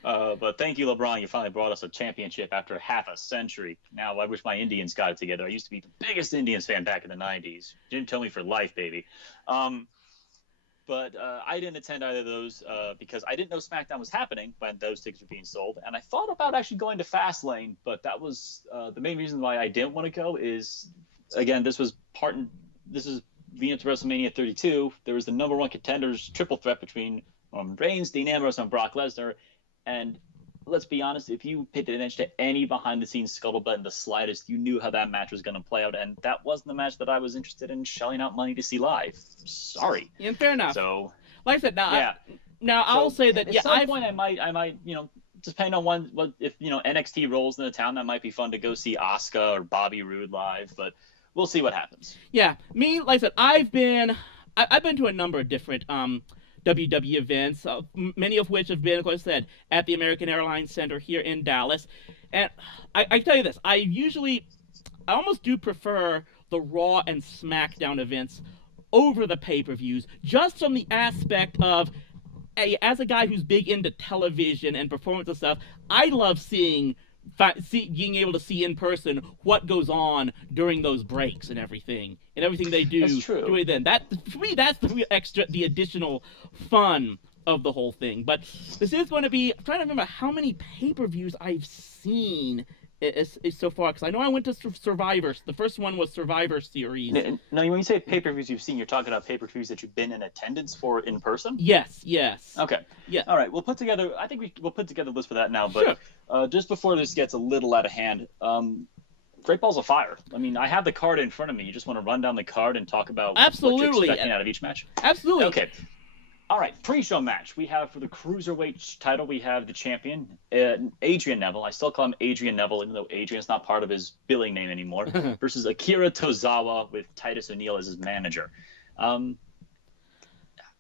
But thank you, LeBron. You finally brought us a championship after half a century. Now, I wish my Indians got it together. I used to be the biggest Indians fan back in the 90s. Didn't tell me for life, baby. But I didn't attend either of those because I didn't know SmackDown was happening when those tickets were being sold. And I thought about actually going to Fastlane, but that was the main reason why I didn't want to go is, again, this is leading up to WrestleMania 32. There was the number one contenders triple threat between Roman Reigns, Dean Ambrose, and Brock Lesnar. And let's be honest, if you paid attention to any behind-the-scenes scuttlebutt in the slightest, you knew how that match was going to play out, and that wasn't the match that I was interested in shelling out money to see live. Sorry. Yeah, fair enough. So, like I said, I'll say that. At some point, I might, depending on if NXT rolls into town, that might be fun to go see Asuka or Bobby Roode live, but we'll see what happens. Yeah, me, like I said, I've been to a number of different WWE events, many of which have been, like I said, at the American Airlines Center here in Dallas. And I tell you this, I almost do prefer the Raw and SmackDown events over the pay-per-views, just from the aspect of, as a guy who's big into television and performance and stuff, I love being able to see in person what goes on during those breaks and everything they do. That's true. Then for me, that's the additional fun of the whole thing. But this is going to be, I'm trying to remember how many pay-per-views I've seen so far, because I know I went to Survivor. The first one was Survivor Series. Now, when you say pay-per-views you've seen, you're talking about pay-per-views that you've been in attendance for in person? Yes. Okay. Yeah. All right. We'll put together a list for that now. But sure. Just before this gets a little out of hand, Great Balls of Fire. I mean, I have the card in front of me. You just want to run down the card and talk about what you're expecting out of each match? Absolutely. Okay. All right, pre-show match. We have for the Cruiserweight title, we have the champion, Adrian Neville. I still call him Adrian Neville, even though Adrian's not part of his billing name anymore, versus Akira Tozawa with Titus O'Neil as his manager. From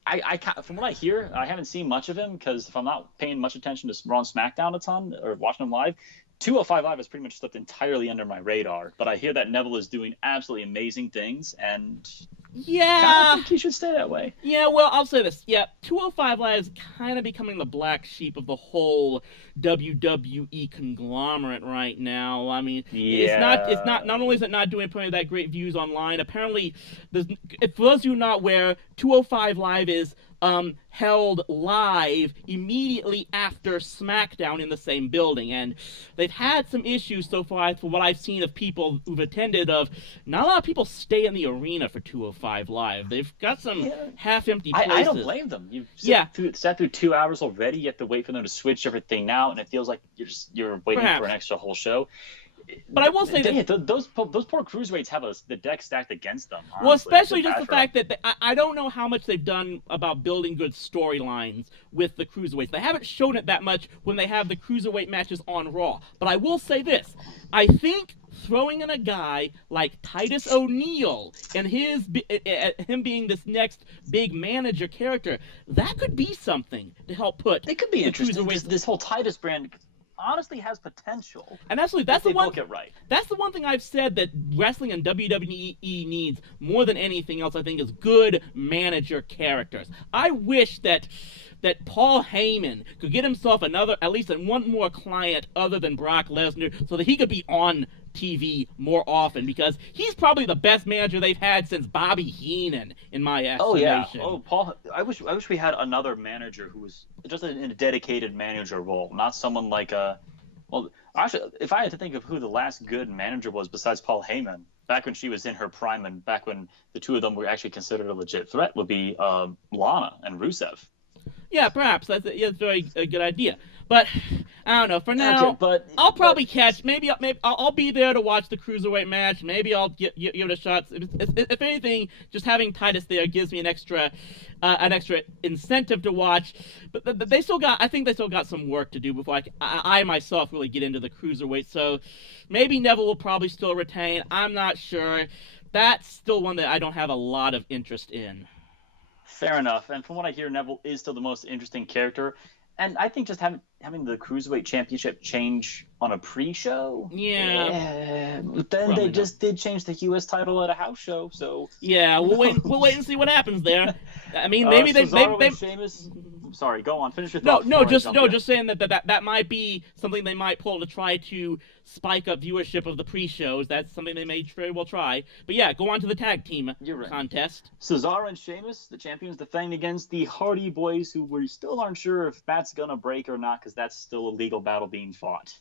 what I hear, I haven't seen much of him because if I'm not paying much attention to Raw and SmackDown a ton or watching them live, 205 Live has pretty much slipped entirely under my radar, but I hear that Neville is doing absolutely amazing things, and kind of Yeah. think he should stay that way. Yeah, well, I'll say this. Yeah, 205 Live is kind of becoming the black sheep of the whole WWE conglomerate right now. I mean, not only is it not doing plenty of that great views online, apparently, for those of you not aware, 205 Live is held live immediately after SmackDown in the same building, and they've had some issues so far, for what I've seen of people who've attended. Of not a lot of people stay in the arena for 205 Live. They've got some half-empty places. I don't blame them. You've sat through 2 hours already. You have to wait for them to switch everything out, and it feels like you're waiting for an extra whole show. But I will say that those poor cruiserweights have the deck stacked against them. Honestly. Well, especially just the fact that I don't know how much they've done about building good storylines with the cruiserweights. They haven't shown it that much when they have the cruiserweight matches on Raw. But I will say this: I think throwing in a guy like Titus O'Neil and him being this next big manager character, that could be something to help put. It could be interesting. This whole Titus brand honestly has potential. And that's the one. Book it right. That's the one thing I've said that wrestling and WWE needs more than anything else. I think is good manager characters. I wish that Paul Heyman could get himself at least one more client other than Brock Lesnar, so that he could be on TV more often, because he's probably the best manager they've had since Bobby Heenan, in my estimation. Paul. I wish we had another manager who was just in a dedicated manager role, not someone like actually, if I had to think of who the last good manager was besides Paul Heyman, back when she was in her prime and back when the two of them were actually considered a legit threat, would be Lana and Rusev. Yeah, perhaps that's a very good idea. But I don't know. For now, I'll probably catch. Maybe I'll be there to watch the cruiserweight match. Maybe I'll give it a shot. If anything, just having Titus there gives me an extra incentive to watch. But I think they still got some work to do before I myself really get into the cruiserweight. So maybe Neville will probably still retain. I'm not sure. That's still one that I don't have a lot of interest in. Fair enough. And from what I hear, Neville is still the most interesting character. And I think just having the Cruiserweight Championship change on a pre-show. Yeah. But then they just did change the US title at a house show, so. Yeah, we'll wait and see what happens there. I mean, maybe they. Sheamus. Sorry, go on. Finish your thoughts. Just saying that might be something they might pull to try to spike up viewership of the pre-shows. That's something they may very well try. But yeah, go on to the tag team contest. Cesaro and Sheamus, the champions, defending against the Hardy Boys, who we still aren't sure if Matt's gonna break or not, because that's still a legal battle being fought.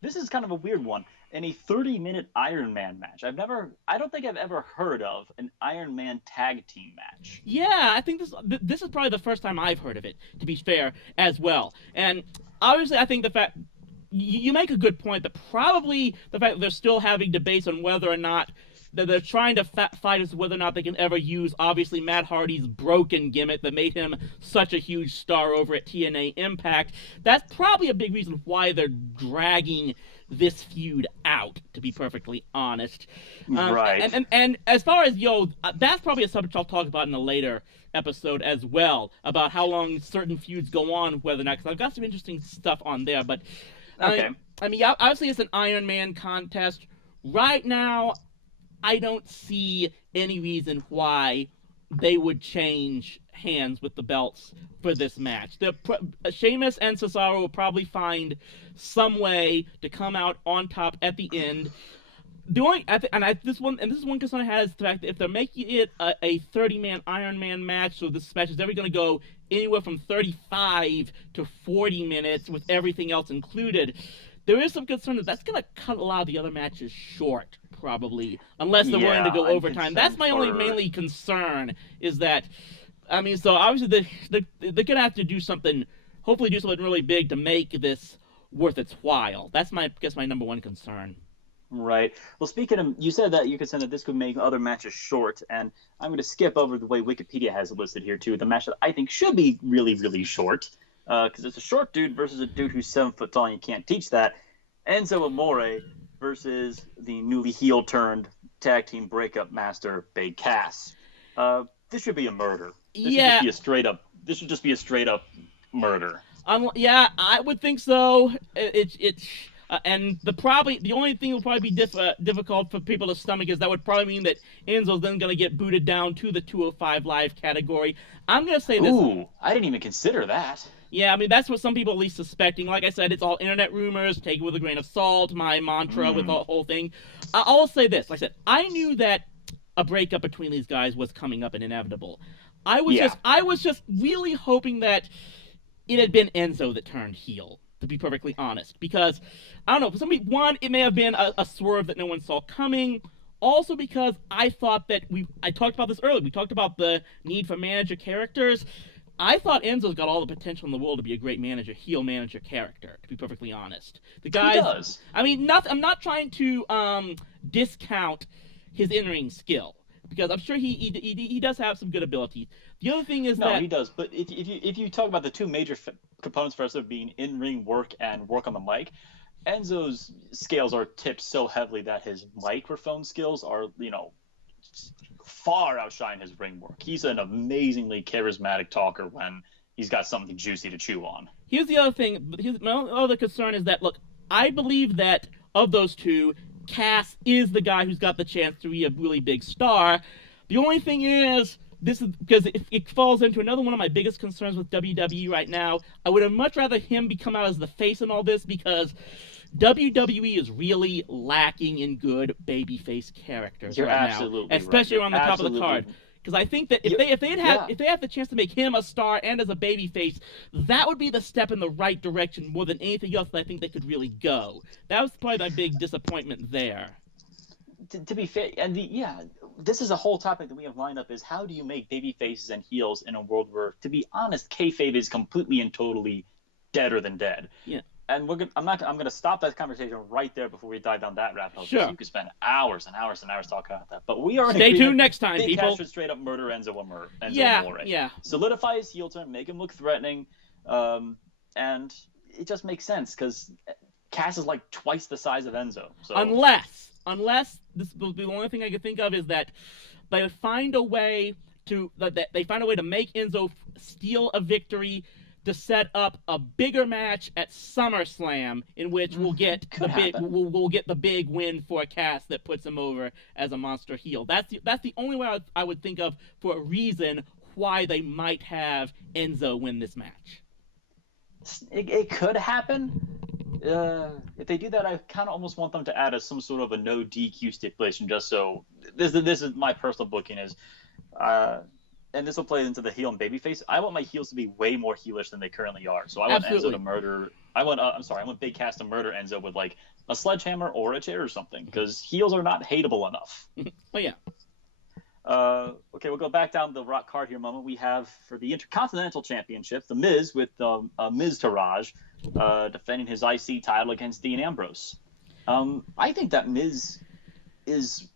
This is kind of a weird one. In a 30-minute Iron Man match. I don't think I've ever heard of an Iron Man tag team match. Yeah, I think this is probably the first time I've heard of it, to be fair, as well. And obviously, I think the fact you make a good point that probably the fact that they're still having debates on whether or not that they're trying to fight as to whether or not they can ever use, obviously, Matt Hardy's broken gimmick that made him such a huge star over at TNA Impact. That's probably a big reason why they're dragging this feud out, to be perfectly honest. Right. And as far as, that's probably a subject I'll talk about in a later episode as well, about how long certain feuds go on, whether or not, because I've got some interesting stuff on there. But, okay. I mean, obviously it's an Iron Man contest. Right now, I don't see any reason why they would change hands with the belts for this match. Sheamus and Cesaro will probably find some way to come out on top at the end. This one concern I have is the fact that if they're making it a 30-man Iron Man match, so this match is never going to go anywhere from 35 to 40 minutes with everything else included, there is some concern that that's going to cut a lot of the otto matches short, probably, unless they're willing to go overtime. That's my mainly concern, is that, I mean, so obviously they're going to have to do something really big to make this worth its while. That's my number one concern. Right. Well, speaking of, you said that you could say that this could make other matches short, and I'm going to skip over the way Wikipedia has it listed here, too. The match that I think should be really, really short, because it's a short dude versus a dude who's 7 foot tall, and you can't teach that. Enzo Amore versus the newly heel-turned tag team breakup master, Big Cass. This should be a murder. This should just be a straight up murder. Yeah, I would think so. And the only thing that will probably be difficult for people to stomach is that would probably mean that Enzo's then going to get booted down to the 205 live category. I'm going to say this. Ooh, I didn't even consider that. Yeah, I mean that's what some people are at least suspecting. Like I said, it's all internet rumors. Take it with a grain of salt. My mantra with the whole thing. I'll say this. Like I said, I knew that a breakup between these guys was coming up and inevitable. Yeah. I was just really hoping that it had been Enzo that turned heel, to be perfectly honest. Because, I don't know, for some people, one, it may have been a swerve that no one saw coming. Also because I thought that I talked about this earlier. We talked about the need for manager characters. I thought Enzo's got all the potential in the world to be a great manager, heel manager character, to be perfectly honest. The guy does. I mean, I'm not trying to discount his in-ring skill because I'm sure he does have some good abilities. The other thing is he does. But if you talk about the two major components for us of being in-ring work and work on the mic, Enzo's scales are tipped so heavily that his microphone skills are, far outshine his ring work. He's an amazingly charismatic talker when he's got something juicy to chew on. Here's the other thing. My other concern is that, look, I believe that of those two, Cass is the guy who's got the chance to be a really big star. The only thing is, this is because it falls into another one of my biggest concerns with WWE right now. I would have much rather him come out as the face in all this because WWE is really lacking in good babyface characters right now, especially around the top of the card. Because I think that if they had the chance to make him a star and as a babyface, that would be the step in the right direction more than anything else that I think they could really go. That was probably my big disappointment there. To be fair, and this is a whole topic that we have lined up: is how do you make baby faces and heels in a world where, to be honest, kayfabe is completely and totally deader than dead. Yeah. And I'm gonna stop that conversation right there before we dive down that rabbit hole. Sure. You could spend hours and hours and hours talking about that. But we are Stay tuned next time, Big people. Cass should straight up murder Enzo Amore. Yeah. Solidify his heel turn, make him look threatening, and it just makes sense because Cass is like twice the size of Enzo. So unless the only thing I can think of is that they find a way to make Enzo steal a victory to set up a bigger match at SummerSlam, in which we'll get the big win for Cass that puts him over as a monster heel. That's the only way I would think of for a reason why they might have Enzo win this match. It could happen. If they do that, I kind of almost want them to add some sort of a no DQ stipulation, just so this is my personal booking is. And this will play into the heel and babyface. I want my heels to be way more heelish than they currently are. So I want Enzo to murder. I want Big Cass to murder Enzo with like a sledgehammer or a chair or something, because heels are not hateable enough. Oh yeah. Okay, we'll go back down the rock card here a moment. We have for the Intercontinental Championship, The Miz with Miz Taraj defending his IC title against Dean Ambrose. I think that Miz is,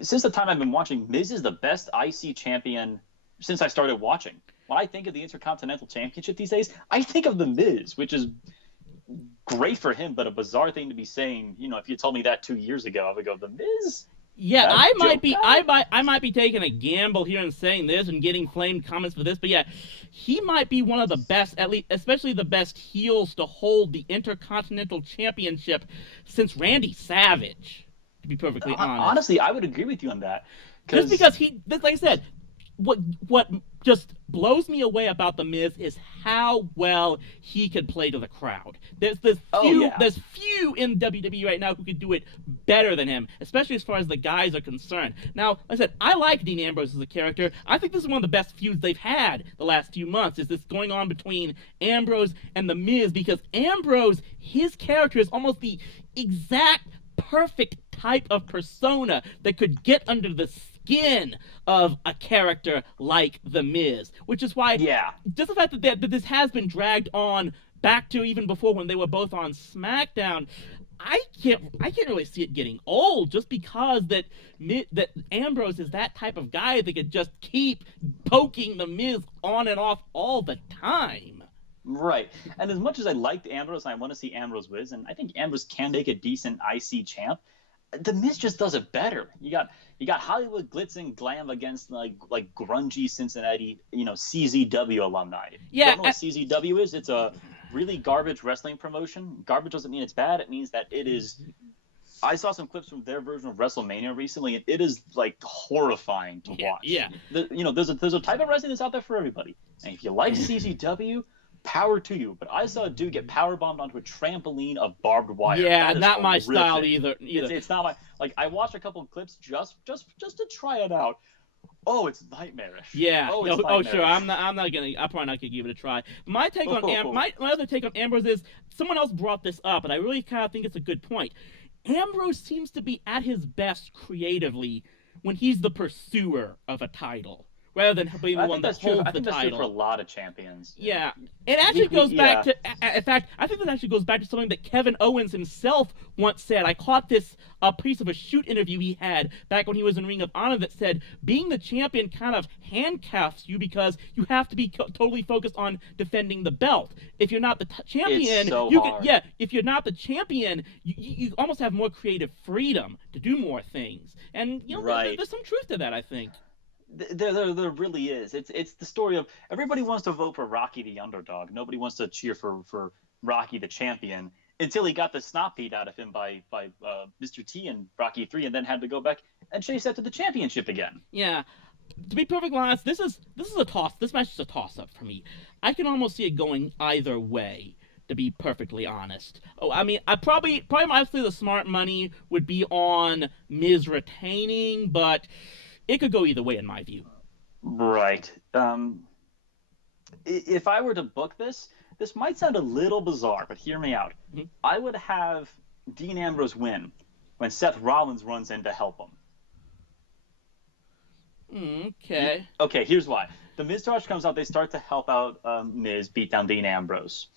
since the time I've been watching, Miz is the best IC champion since I started watching. When I think of the Intercontinental Championship these days, I think of The Miz, which is great for him, but a bizarre thing to be saying. If you told me that 2 years ago, I would go, The Miz? Yeah, I might be taking a gamble here and saying this and getting flamed comments for this, but yeah, he might be one of the best, at least, especially the best heels to hold the Intercontinental Championship since Randy Savage, to be perfectly honest. Honestly, I would agree with you on that. Just because like I said, what just blows me away about The Miz is how well he could play to the crowd. There's few in WWE right now who could do it better than him, especially as far as the guys are concerned. Now, like I said, I like Dean Ambrose as a character. I think this is one of the best feuds they've had the last few months, is this going on between Ambrose and The Miz, because Ambrose, his character is almost the exact perfect type of persona that could get under the skin of a character like The Miz, which is why just the fact that this has been dragged on back to even before when they were both on SmackDown, I can't really see it getting old, just because that Ambrose is that type of guy that could just keep poking The Miz on and off all the time. Right. And as much as I liked Ambrose and I want to see Ambrose win, and I think Ambrose can make a decent IC champ, The Miz just does it better. You got Hollywood glitz and glam against like grungy Cincinnati, CZW alumni. Yeah. Don't know what CZW is? It's a really garbage wrestling promotion. Garbage doesn't mean it's bad. It means that it is. I saw some clips from their version of WrestleMania recently, and it is like horrifying to watch. Yeah. There's a type of wrestling that's out there for everybody, and if you like CZW, power to you. But I saw a dude get power bombed onto a trampoline of barbed wire. Yeah, not horrific. my style either. It's not my I watched a couple of clips just to try it out. Oh, it's nightmarish. Yeah. Oh, it's nightmarish. Sure. I'm probably not gonna give it a try. My take on my other take on Ambrose is someone else brought this up, and I really kind of think it's a good point. Ambrose seems to be at his best creatively when he's the pursuer of a title, rather than being the one that holds the title. I think that's true for a lot of champions. Yeah. It actually goes back to, in fact, I think that actually goes back to something that Kevin Owens himself once said. I caught this piece of a shoot interview he had back when he was in Ring of Honor that said, being the champion kind of handcuffs you because you have to be totally focused on defending the belt. If you're not the champion, it's so you hard. if you're not the champion, you almost have more creative freedom to do more things. And, there's some truth to that, I think. There really is. It's the story of everybody wants to vote for Rocky the underdog. Nobody wants to cheer for Rocky the champion until he got the snot beat out of him by Mr. T in Rocky 3, and then had to go back and chase that to the championship again. Yeah. To be perfectly honest, this is a toss. This match is a toss-up for me. I can almost see it going either way, to be perfectly honest. Oh, I mean, probably obviously the smart money would be on Miz retaining, but it could go either way in my view. Right. If I were to book this might sound a little bizarre, but hear me out. Mm-hmm. I would have Dean Ambrose win when Seth Rollins runs in to help him. Okay. Okay, here's why. The Miztourage comes out, they start to help out Miz beat down Dean Ambrose.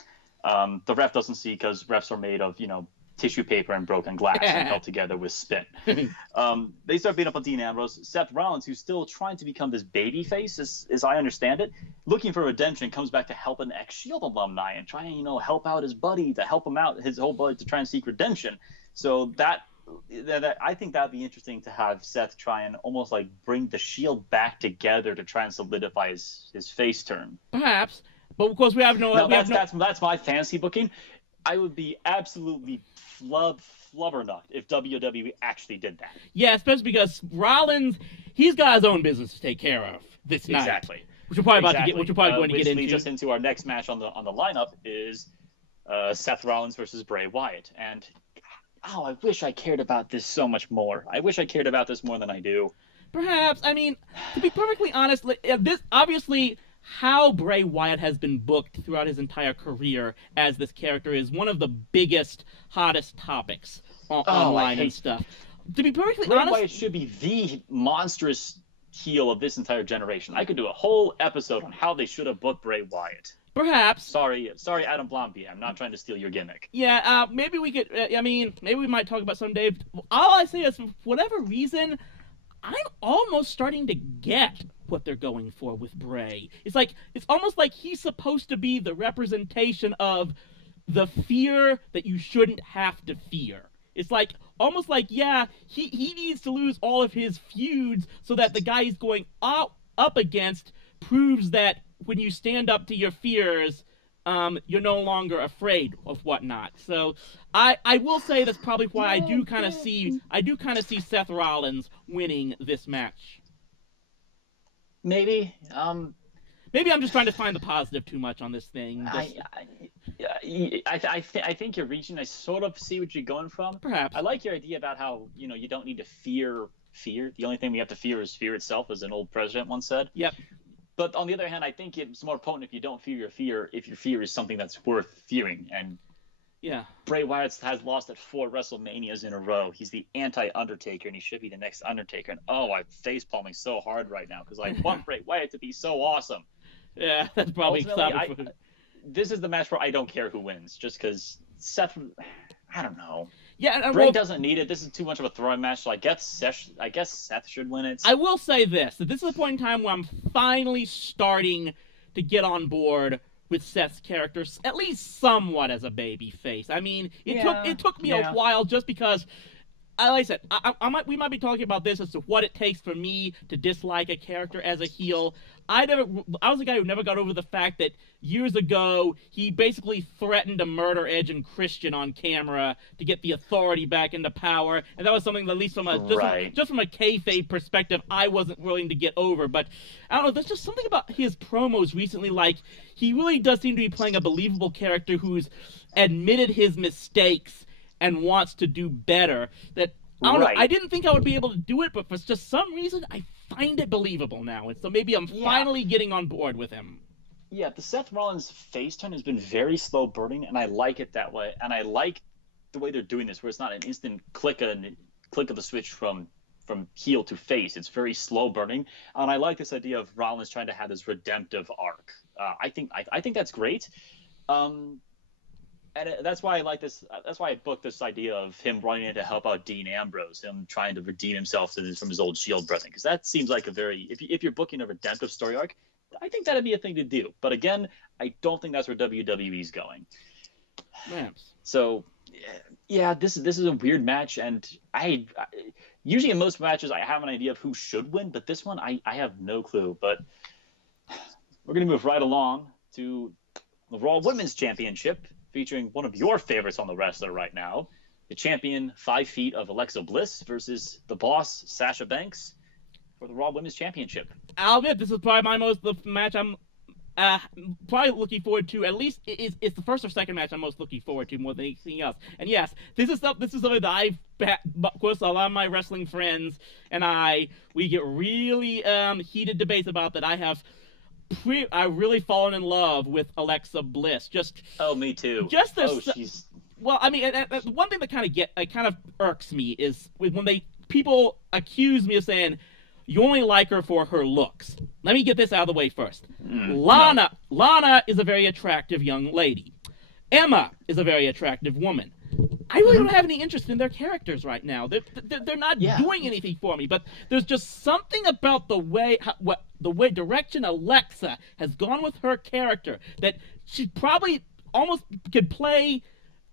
The ref doesn't see because refs are made of, tissue paper and broken glass and held together with spit. They start beating up on Dean Ambrose. Seth Rollins, who's still trying to become this baby face, as I understand it, looking for redemption, comes back to help an ex-Shield alumni and try and, help out his buddy, to help him out, his whole buddy, to try and seek redemption. So that I think that'd be interesting to have Seth try and almost like bring the Shield back together to try and solidify his face turn. Perhaps, but of course we have no. That's my fantasy booking. I would be absolutely flubbernucked if WWE actually did that. Yeah, especially because Rollins, he's got his own business to take care of this night. Exactly. Which we're probably going to get into. Leads us into our next match on the lineup is Seth Rollins versus Bray Wyatt. And I wish I cared about this so much more. I wish I cared about this more than I do. Perhaps. I mean, to be perfectly honest, this obviously, how Bray Wyatt has been booked throughout his entire career as this character is one of the biggest, hottest topics online and stuff. To be perfectly honest, Bray Wyatt should be the monstrous heel of this entire generation. I could do a whole episode on how they should have booked Bray Wyatt. Perhaps. Sorry, Adam Blomby. I'm not trying to steal your gimmick. Yeah, maybe we could. Maybe we might talk about someday. All I say is, for whatever reason, I'm almost starting to get what they're going for with Bray. It's almost like he's supposed to be the representation of the fear that you shouldn't have to fear. It's almost like he needs to lose all of his feuds so that the guy he's going up against proves that when you stand up to your fears, you're no longer afraid of whatnot. So I will say that's probably why I do kind of see Seth Rollins winning this match. Maybe. Maybe I'm just trying to find the positive too much on this thing. I think you're reaching. I sort of see what you're going from. Perhaps. I like your idea about how you don't need to fear. The only thing we have to fear is fear itself, as an old president once said. Yep. But on the other hand, I think it's more potent if you don't fear your fear, if your fear is something that's worth fearing. And yeah, Bray Wyatt has lost at 4 WrestleManias in a row. He's the anti-Undertaker, and he should be the next Undertaker. And I'm face-palming so hard right now because I want Bray Wyatt to be so awesome. Yeah, that's probably this is the match where I don't care who wins, just because Seth, I don't know. Yeah, Bray doesn't need it. This is too much of a throwing match, so I guess Seth should win it. I will say this: that this is a point in time where I'm finally starting to get on board with Seth's character, at least somewhat as a baby face. I mean, it took me a while just because like I said, we might be talking about this as to what it takes for me to dislike a character as a heel. I was a guy who never got over the fact that years ago he basically threatened to murder Edge and Christian on camera to get the Authority back into power, and that was something that, at least from a just from a kayfabe perspective, I wasn't willing to get over. But I don't know, there's just something about his promos recently, like he really does seem to be playing a believable character who's admitted his mistakes and wants to do better. That I don't know. I didn't think I would be able to do it, but for just some reason, I find it believable now. And so maybe I'm finally getting on board with him. Yeah, the Seth Rollins face turn has been very slow burning, and I like it that way. And I like the way they're doing this, where it's not an instant click of the switch from heel to face. It's very slow burning, and I like this idea of Rollins trying to have this redemptive arc. I think that's great. And that's why I like this. That's why I booked this idea of him running in to help out Dean Ambrose, him trying to redeem himself from his old Shield brethren, because that seems like a very if you're booking a redemptive story arc, I think that'd be a thing to do. But again, I don't think that's where WWE's going. So, yeah, this is a weird match, and I usually in most matches I have an idea of who should win, but this one I have no clue. But we're gonna move right along to the Raw Women's Championship, featuring one of your favorites on the wrestler right now, the champion 5 feet of Alexa Bliss versus the boss Sasha Banks for the Raw Women's Championship. I'll admit, this is probably the match I'm probably looking forward to. At least it's the first or second match I'm most looking forward to more than anything else. And yes, this is something that of course, a lot of my wrestling friends and we get really heated debates about that. I've really fallen in love with Alexa Bliss. Me too. She's. Well, I mean, one thing that kind of irks me is when people accuse me of saying you only like her for her looks. Let me get this out of the way first. Lana is a very attractive young lady. Emma is a very attractive woman. I really don't have any interest in their characters right now. They're not doing anything for me. But there's just something about the way direction Alexa has gone with her character that she probably almost could play.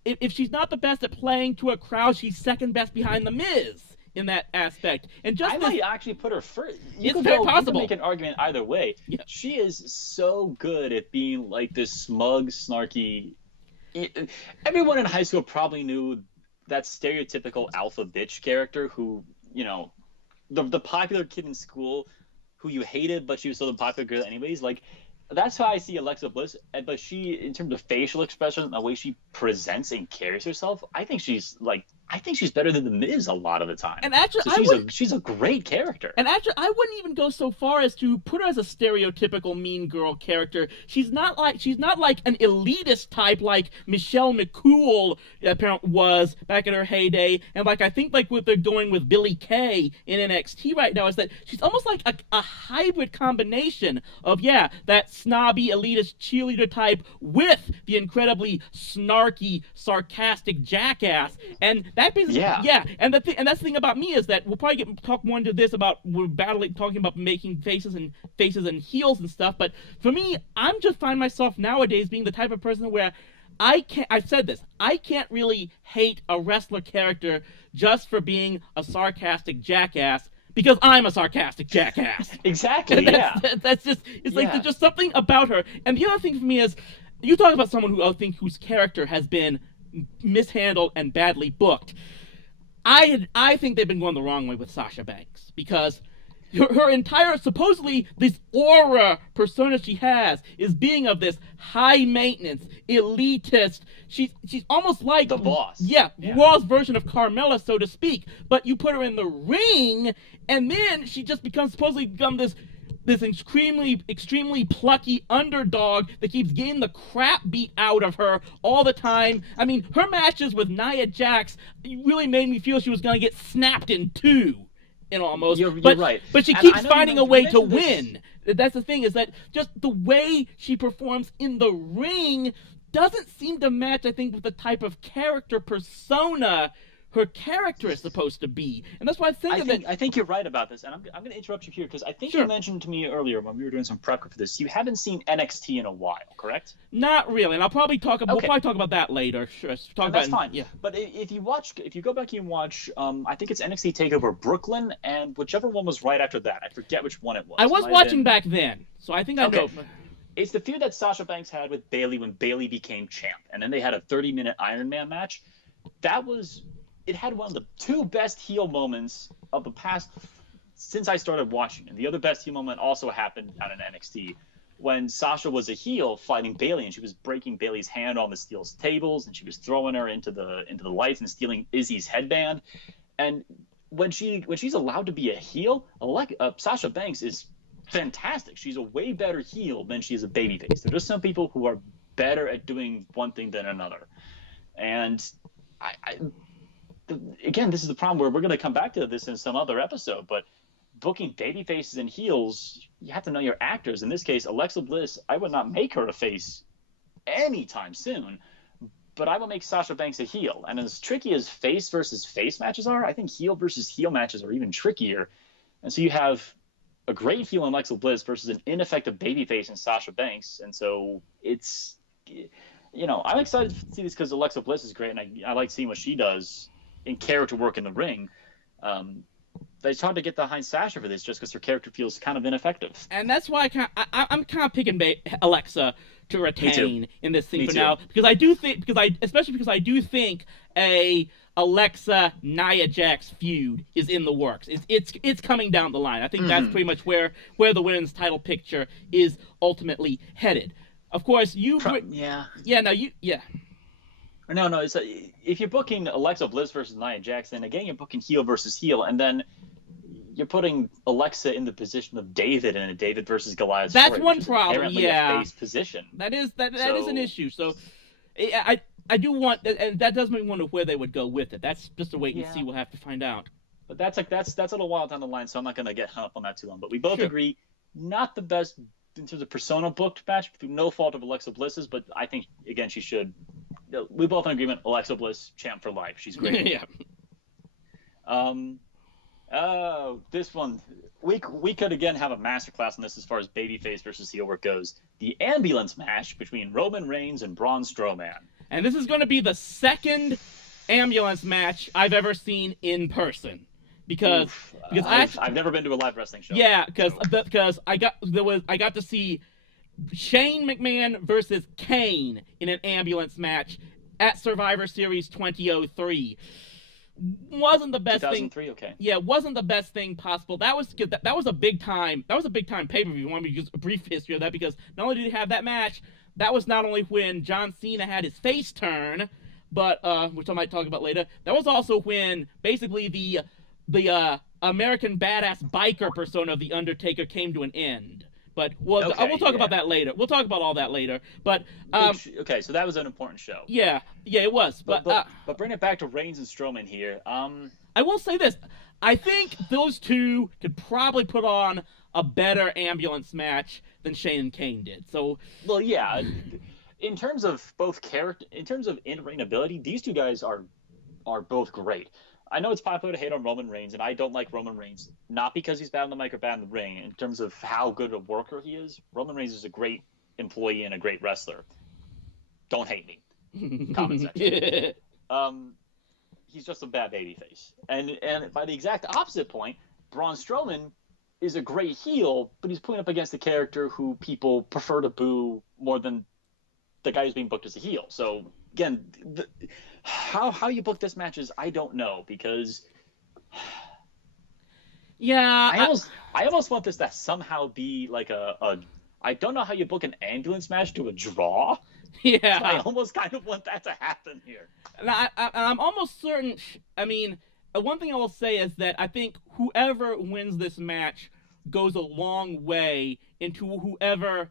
If she's not the best at playing to a crowd, she's second best behind The Miz in that aspect. And I might actually put her first. It's very possible. You can make an argument either way. Yeah. She is so good at being like this smug, snarky. Everyone in high school probably knew that stereotypical alpha bitch character who, the popular kid in school who you hated, but she was still the popular girl anyways. Like, that's how I see Alexa Bliss. But she, in terms of facial expression and the way she presents and carries herself, I think she's better than The Miz a lot of the time. And actually, she's a great character. And actually, I wouldn't even go so far as to put her as a stereotypical mean girl character. She's not like an elitist type like Michelle McCool apparently was back in her heyday. And I think what they're going with Billie Kay in NXT right now is that she's almost like a hybrid combination of that snobby elitist cheerleader type with the incredibly snarky, sarcastic jackass. And that basically, and that's the thing about me is that we'll probably talk more into this about talking about making faces and heels and stuff. But for me, I'm just find myself nowadays being the type of person where I've said this, I can't really hate a wrestler character just for being a sarcastic jackass because I'm a sarcastic jackass. Exactly. That's just like there's just something about her. And the other thing for me is, you talk about someone whose character has been mishandled and badly booked. I think they've been going the wrong way with Sasha Banks, because her entire, supposedly, this aura persona she has is being of this high maintenance, elitist. She's almost like the boss. Raw's version of Carmella, so to speak. But you put her in the ring, and then she just supposedly become this extremely plucky underdog that keeps getting the crap beat out of her all the time. I mean, her matches with Nia Jax really made me feel she was going to get snapped in two. Almost. You're right. But she keeps finding a way to win. That's the thing, is that just the way she performs in the ring doesn't seem to match, I think, with the type of character persona her character is supposed to be. And that's why I think I think you're right about this, and I'm going to interrupt you here because I think Sure. you mentioned to me earlier when we were doing some prep for this, you haven't seen NXT in a while, correct? not really, and I'll probably talk. We'll Okay. probably talk about that later. Sure, talk And that's about fine. Yeah. But if you go back and watch, I think it's NXT Takeover Brooklyn and whichever one was right after that. I forget which one it was. I was It might have watching been- back then, so I think I Okay. know. It's the feud that Sasha Banks had with Bayley when Bayley became champ, and then they had a 30-minute Iron Man match. It had one of the two best heel moments of the past since I started watching. And the other best heel moment also happened out in NXT when Sasha was a heel fighting Bayley, and she was breaking Bayley's hand on the steel tables, and she was throwing her into the lights and stealing Izzy's headband. And when she's allowed to be a heel, Sasha Banks is fantastic. She's a way better heel than she is a babyface. There are just some people who are better at doing one thing than another. And again, this is the problem where we're going to come back to this in some other episode, but booking baby faces and heels, you have to know your actors. In this case, Alexa Bliss, I would not make her a face anytime soon, but I will make Sasha Banks a heel. And as tricky as face versus face matches are, I think heel versus heel matches are even trickier. And so you have a great heel in Alexa Bliss versus an ineffective babyface in Sasha Banks. And so it's, I'm excited to see this because Alexa Bliss is great, and I like seeing what she does in character work in the ring. But it's hard to get behind Sasha for this just because her character feels kind of ineffective. And that's why I'm kind of picking Alexa to retain in this thing for now, because I do think a Alexa Nia Jax feud is in the works. It's coming down the line. I think that's pretty much where the women's title picture is ultimately headed. Of course, No, it's if you're booking Alexa Bliss versus Nia Jax, then again you're booking heel versus heel, and then you're putting Alexa in the position of David in a David versus Goliath story. That's one problem. A face position. That is an issue. So I do want, and that does make me wonder where they would go with it. That's just a wait and see. We'll have to find out. But that's a little while down the line, so I'm not going to get hung up on that too long. But we both agree, not the best in terms of persona booked match through no fault of Alexa Bliss's, but I think again she should. We both in agreement. Alexa Bliss, champ for life. She's great. Yeah. This one we could again have a masterclass on this as far as babyface versus heel work goes. The ambulance match between Roman Reigns and Braun Strowman. And this is going to be the second ambulance match I've ever seen in person. Because I've never been to a live wrestling show. Yeah, because I got to see Shane McMahon versus Kane in an ambulance match at Survivor Series 2003. Wasn't the best 2003, thing. Okay. Yeah, wasn't the best thing possible. That was a big time pay-per-view. You want me to use a brief history of that, because not only did he have that match, that was not only when John Cena had his face turn, but which I might talk about later. That was also when basically the American badass biker persona of The Undertaker came to an end. But we'll talk about that later. We'll talk about all that later. But okay, so that was an important show. Yeah, it was. But bring it back to Reigns and Strowman here. I will say this: I think those two could probably put on a better ambulance match than Shane and Kane did. So, well, yeah. In terms of both character, in terms of in-ring ability, these two guys are both great. I know it's popular to hate on Roman Reigns, and I don't like Roman Reigns, not because he's bad on the mic or bad in the ring. In terms of how good a worker he is, Roman Reigns is a great employee and a great wrestler. Don't hate me. Comment section. He's just a bad babyface. And by the exact opposite point, Braun Strowman is a great heel, but he's putting up against a character who people prefer to boo more than the guy who's being booked as a heel. So again, how you book this match is I don't know, because I almost want this to somehow be like a I don't know how you book an ambulance match to a draw. Yeah, I almost kind of want that to happen here. And I'm almost certain. I mean, one thing I will say is that I think whoever wins this match goes a long way into whoever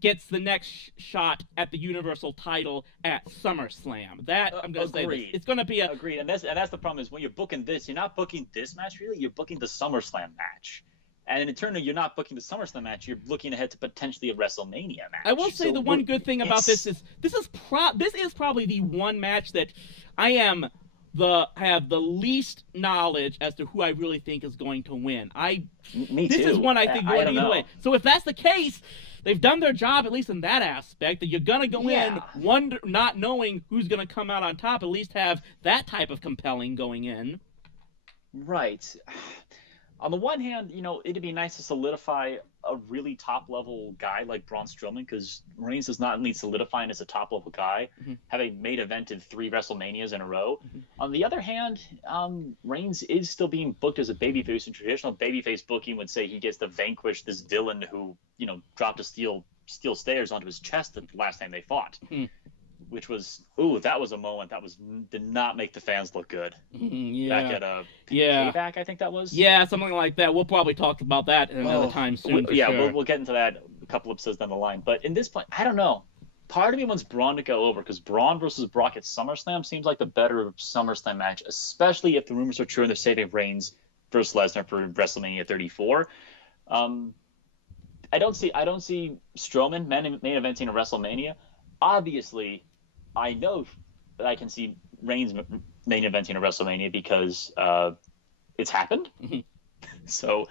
gets the next shot at the Universal title at SummerSlam. That I'm going to say this. It's going to be agreed. And that's the problem is when you're booking this, you're not booking this match really. You're booking the SummerSlam match. And in turn, you're not booking the SummerSlam match. You're looking ahead to potentially a WrestleMania match. I will say the one good thing about this is this is probably the one match that I am the least knowledge as to who I really think is going to win. Me This too. is one I think going either know. way. So if that's the case, they've done their job at least in that aspect. That you're gonna go in not knowing who's gonna come out on top. At least have that type of compelling going in. Right. On the one hand, it'd be nice to solidify a really top level guy like Braun Strowman, because Reigns does not need solidifying as a top level guy, having main evented 3 WrestleManias in a row. On the other hand, Reigns is still being booked as a babyface, and traditional babyface booking would say he gets to vanquish this villain who, dropped a steel stairs onto his chest the last time they fought. Which was, that was a moment that did not make the fans look good. Back at Payback, I think that was. Yeah, something like that. We'll probably talk about that another time soon. Sure. We'll get into that a couple episodes down the line. But in this point, I don't know. Part of me wants Braun to go over, because Braun versus Brock at SummerSlam seems like the better SummerSlam match, especially if the rumors are true and they're saving Reigns versus Lesnar for WrestleMania 34. I don't see Strowman main eventing a WrestleMania. Obviously, I know that I can see Reigns main eventing a WrestleMania because it's happened. So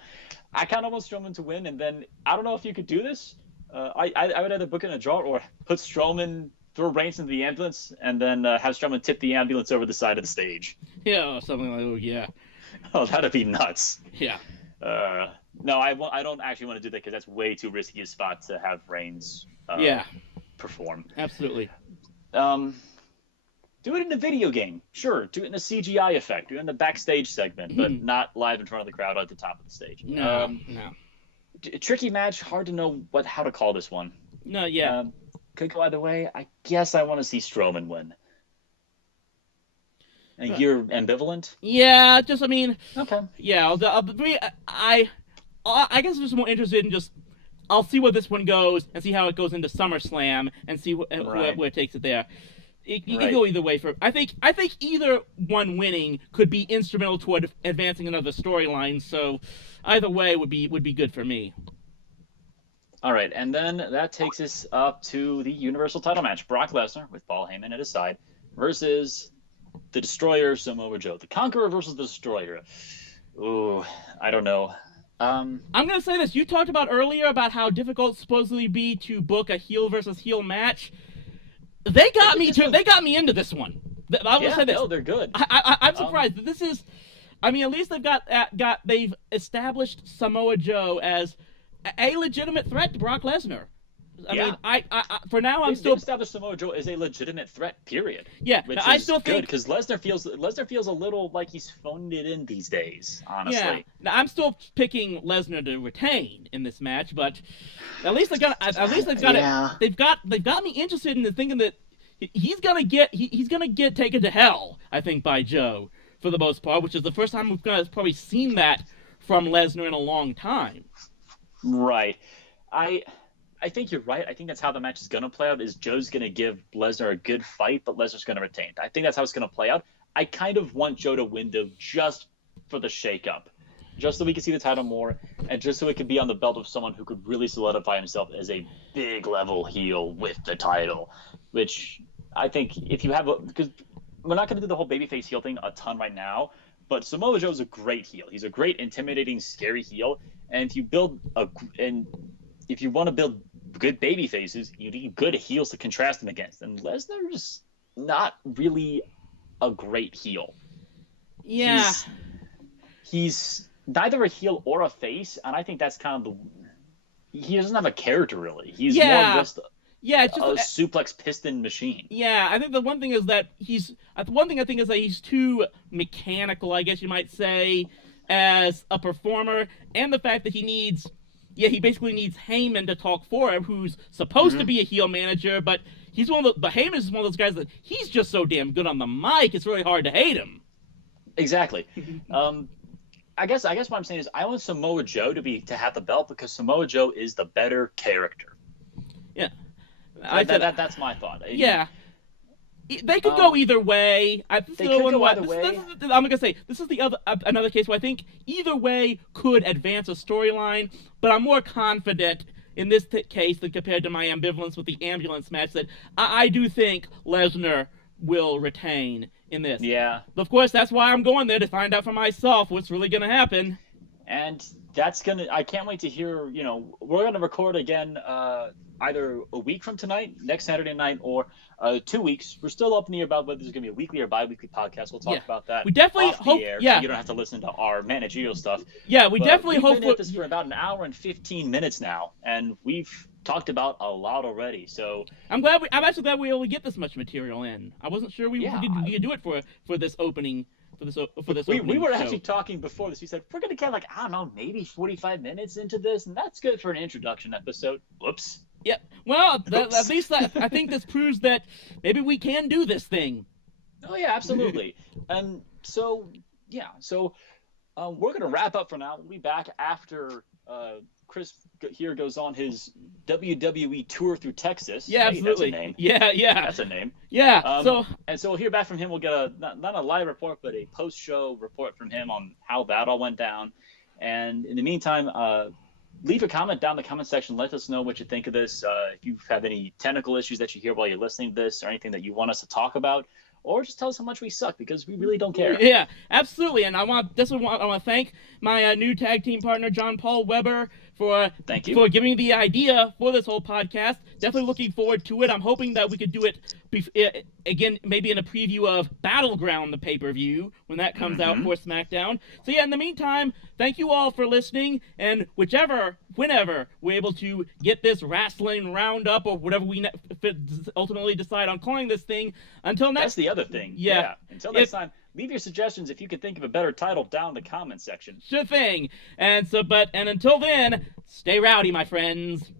I kind of want Strowman to win, and then I don't know if you could do this. I would either book in a draw or put Strowman, throw Reigns into the ambulance, and then have Strowman tip the ambulance over the side of the stage. Yeah, something like that. Yeah. Oh, that'd be nuts. Yeah. No, I don't actually want to do that, because that's way too risky a spot to have Reigns perform. Absolutely. Do it in a video game. Sure. Do it in a CGI effect. Do it in the backstage segment, but not live in front of the crowd at the top of the stage. No. Tricky match. Hard to know how to call this one. No, yeah. Could go either way. I guess I want to see Strowman win. And you're ambivalent? Yeah, Okay. Yeah, I guess I'm just more interested in I'll see where this one goes and see how it goes into SummerSlam and see where it takes it there. You can go either way. I think either one winning could be instrumental toward advancing another storyline. So either way would be good for me. All right, and then that takes us up to the Universal title match. Brock Lesnar, with Paul Heyman at his side, versus the Destroyer, Samoa Joe. The Conqueror versus the Destroyer. Ooh, I don't know. I'm going to say this. You talked about earlier about how difficult it supposedly be to book a heel versus heel match. They got me into this one. I will say this. No, they're good. I'm surprised that this is. At least they've established Samoa Joe as a legitimate threat to Brock Lesnar. For now I'm still established Samoa Joe as a legitimate threat. Period. Yeah, which I is still good, think because Lesnar feels a little like he's phoning it in these days. Honestly. Yeah, now, I'm still picking Lesnar to retain in this match, but at least they've got it. They've got me interested in thinking that he's gonna get taken to hell. I think by Joe for the most part, which is the first time we've probably seen that from Lesnar in a long time. Right. I think you're right. I think that's how the match is going to play out, is Joe's going to give Lesnar a good fight, but Lesnar's going to retain. I think that's how it's going to play out. I kind of want Joe to win, though, just for the shake-up. Just so we can see the title more, and just so it could be on the belt of someone who could really solidify himself as a big-level heel with the title. Which I think if you have because we're not going to do the whole babyface heel thing a ton right now, but Samoa Joe is a great heel. He's a great, intimidating, scary heel, and if you want to build good baby faces, you need good heels to contrast them against. And Lesnar's not really a great heel. Yeah. He's neither a heel or a face, and I think that's kind of he doesn't have a character, really. He's more just a suplex piston machine. Yeah, I think the one thing is that he's too mechanical, I guess you might say, as a performer, and the fact that he basically needs Heyman to talk for him, who's supposed to be a heel manager, but Heyman is one of those guys that he's just so damn good on the mic, it's really hard to hate him. Exactly. I guess what I'm saying is I want Samoa Joe to have the belt, because Samoa Joe is the better character. Yeah. That's my thought. Yeah. They could go either way. I'm gonna say this is another case where I think either way could advance a storyline, but I'm more confident in this case than compared to my ambivalence with the ambulance match that I do think Lesnar will retain in this. Yeah. Of course, that's why I'm going there, to find out for myself what's really going to happen. And I can't wait to hear, we're going to record again either a week from tonight, next Saturday night, or 2 weeks. We're still up in the air about whether there's going to be a weekly or bi-weekly podcast. We'll talk about that. We definitely off hope, the air, yeah. so you don't have to listen to our managerial stuff. Yeah, we definitely hope. We've been at this for about an hour and 15 minutes now, and we've talked about a lot already. So I'm actually glad we were able to get this much material in. I wasn't sure we could do it for this opening. We were actually talking before this. We said we're gonna get I don't know, maybe 45 minutes into this, and that's good for an introduction episode. Whoops. Yeah. Well, at least I think this proves that maybe we can do this thing. Oh yeah, absolutely. And so we're gonna wrap up for now. We'll be back after Chris here goes on his WWE tour through Texas. Yeah, absolutely. That's a name. Yeah. That's a name. Yeah. So we'll hear back from him. We'll get not a live report, but a post-show report from him on how that all went down. And in the meantime, leave a comment down in the comment section. Let us know what you think of this. If you have any technical issues that you hear while you're listening to this, or anything that you want us to talk about, or just tell us how much we suck, because we really don't care. Yeah, absolutely. And I want to thank my new tag team partner, John Paul Weber, for giving me the idea for this whole podcast. Definitely looking forward to it. I'm hoping that we could do it again, maybe in a preview of Battleground, the pay-per-view, when that comes out for SmackDown. So yeah, in the meantime, thank you all for listening, and whenever we're able to get this Rasslin Roundup, or whatever we ultimately decide on calling this thing, until next... That's the other thing. Yeah. Until next time, leave your suggestions if you could think of a better title down in the comment section. Sure thing. And until then, stay rowdy, my friends.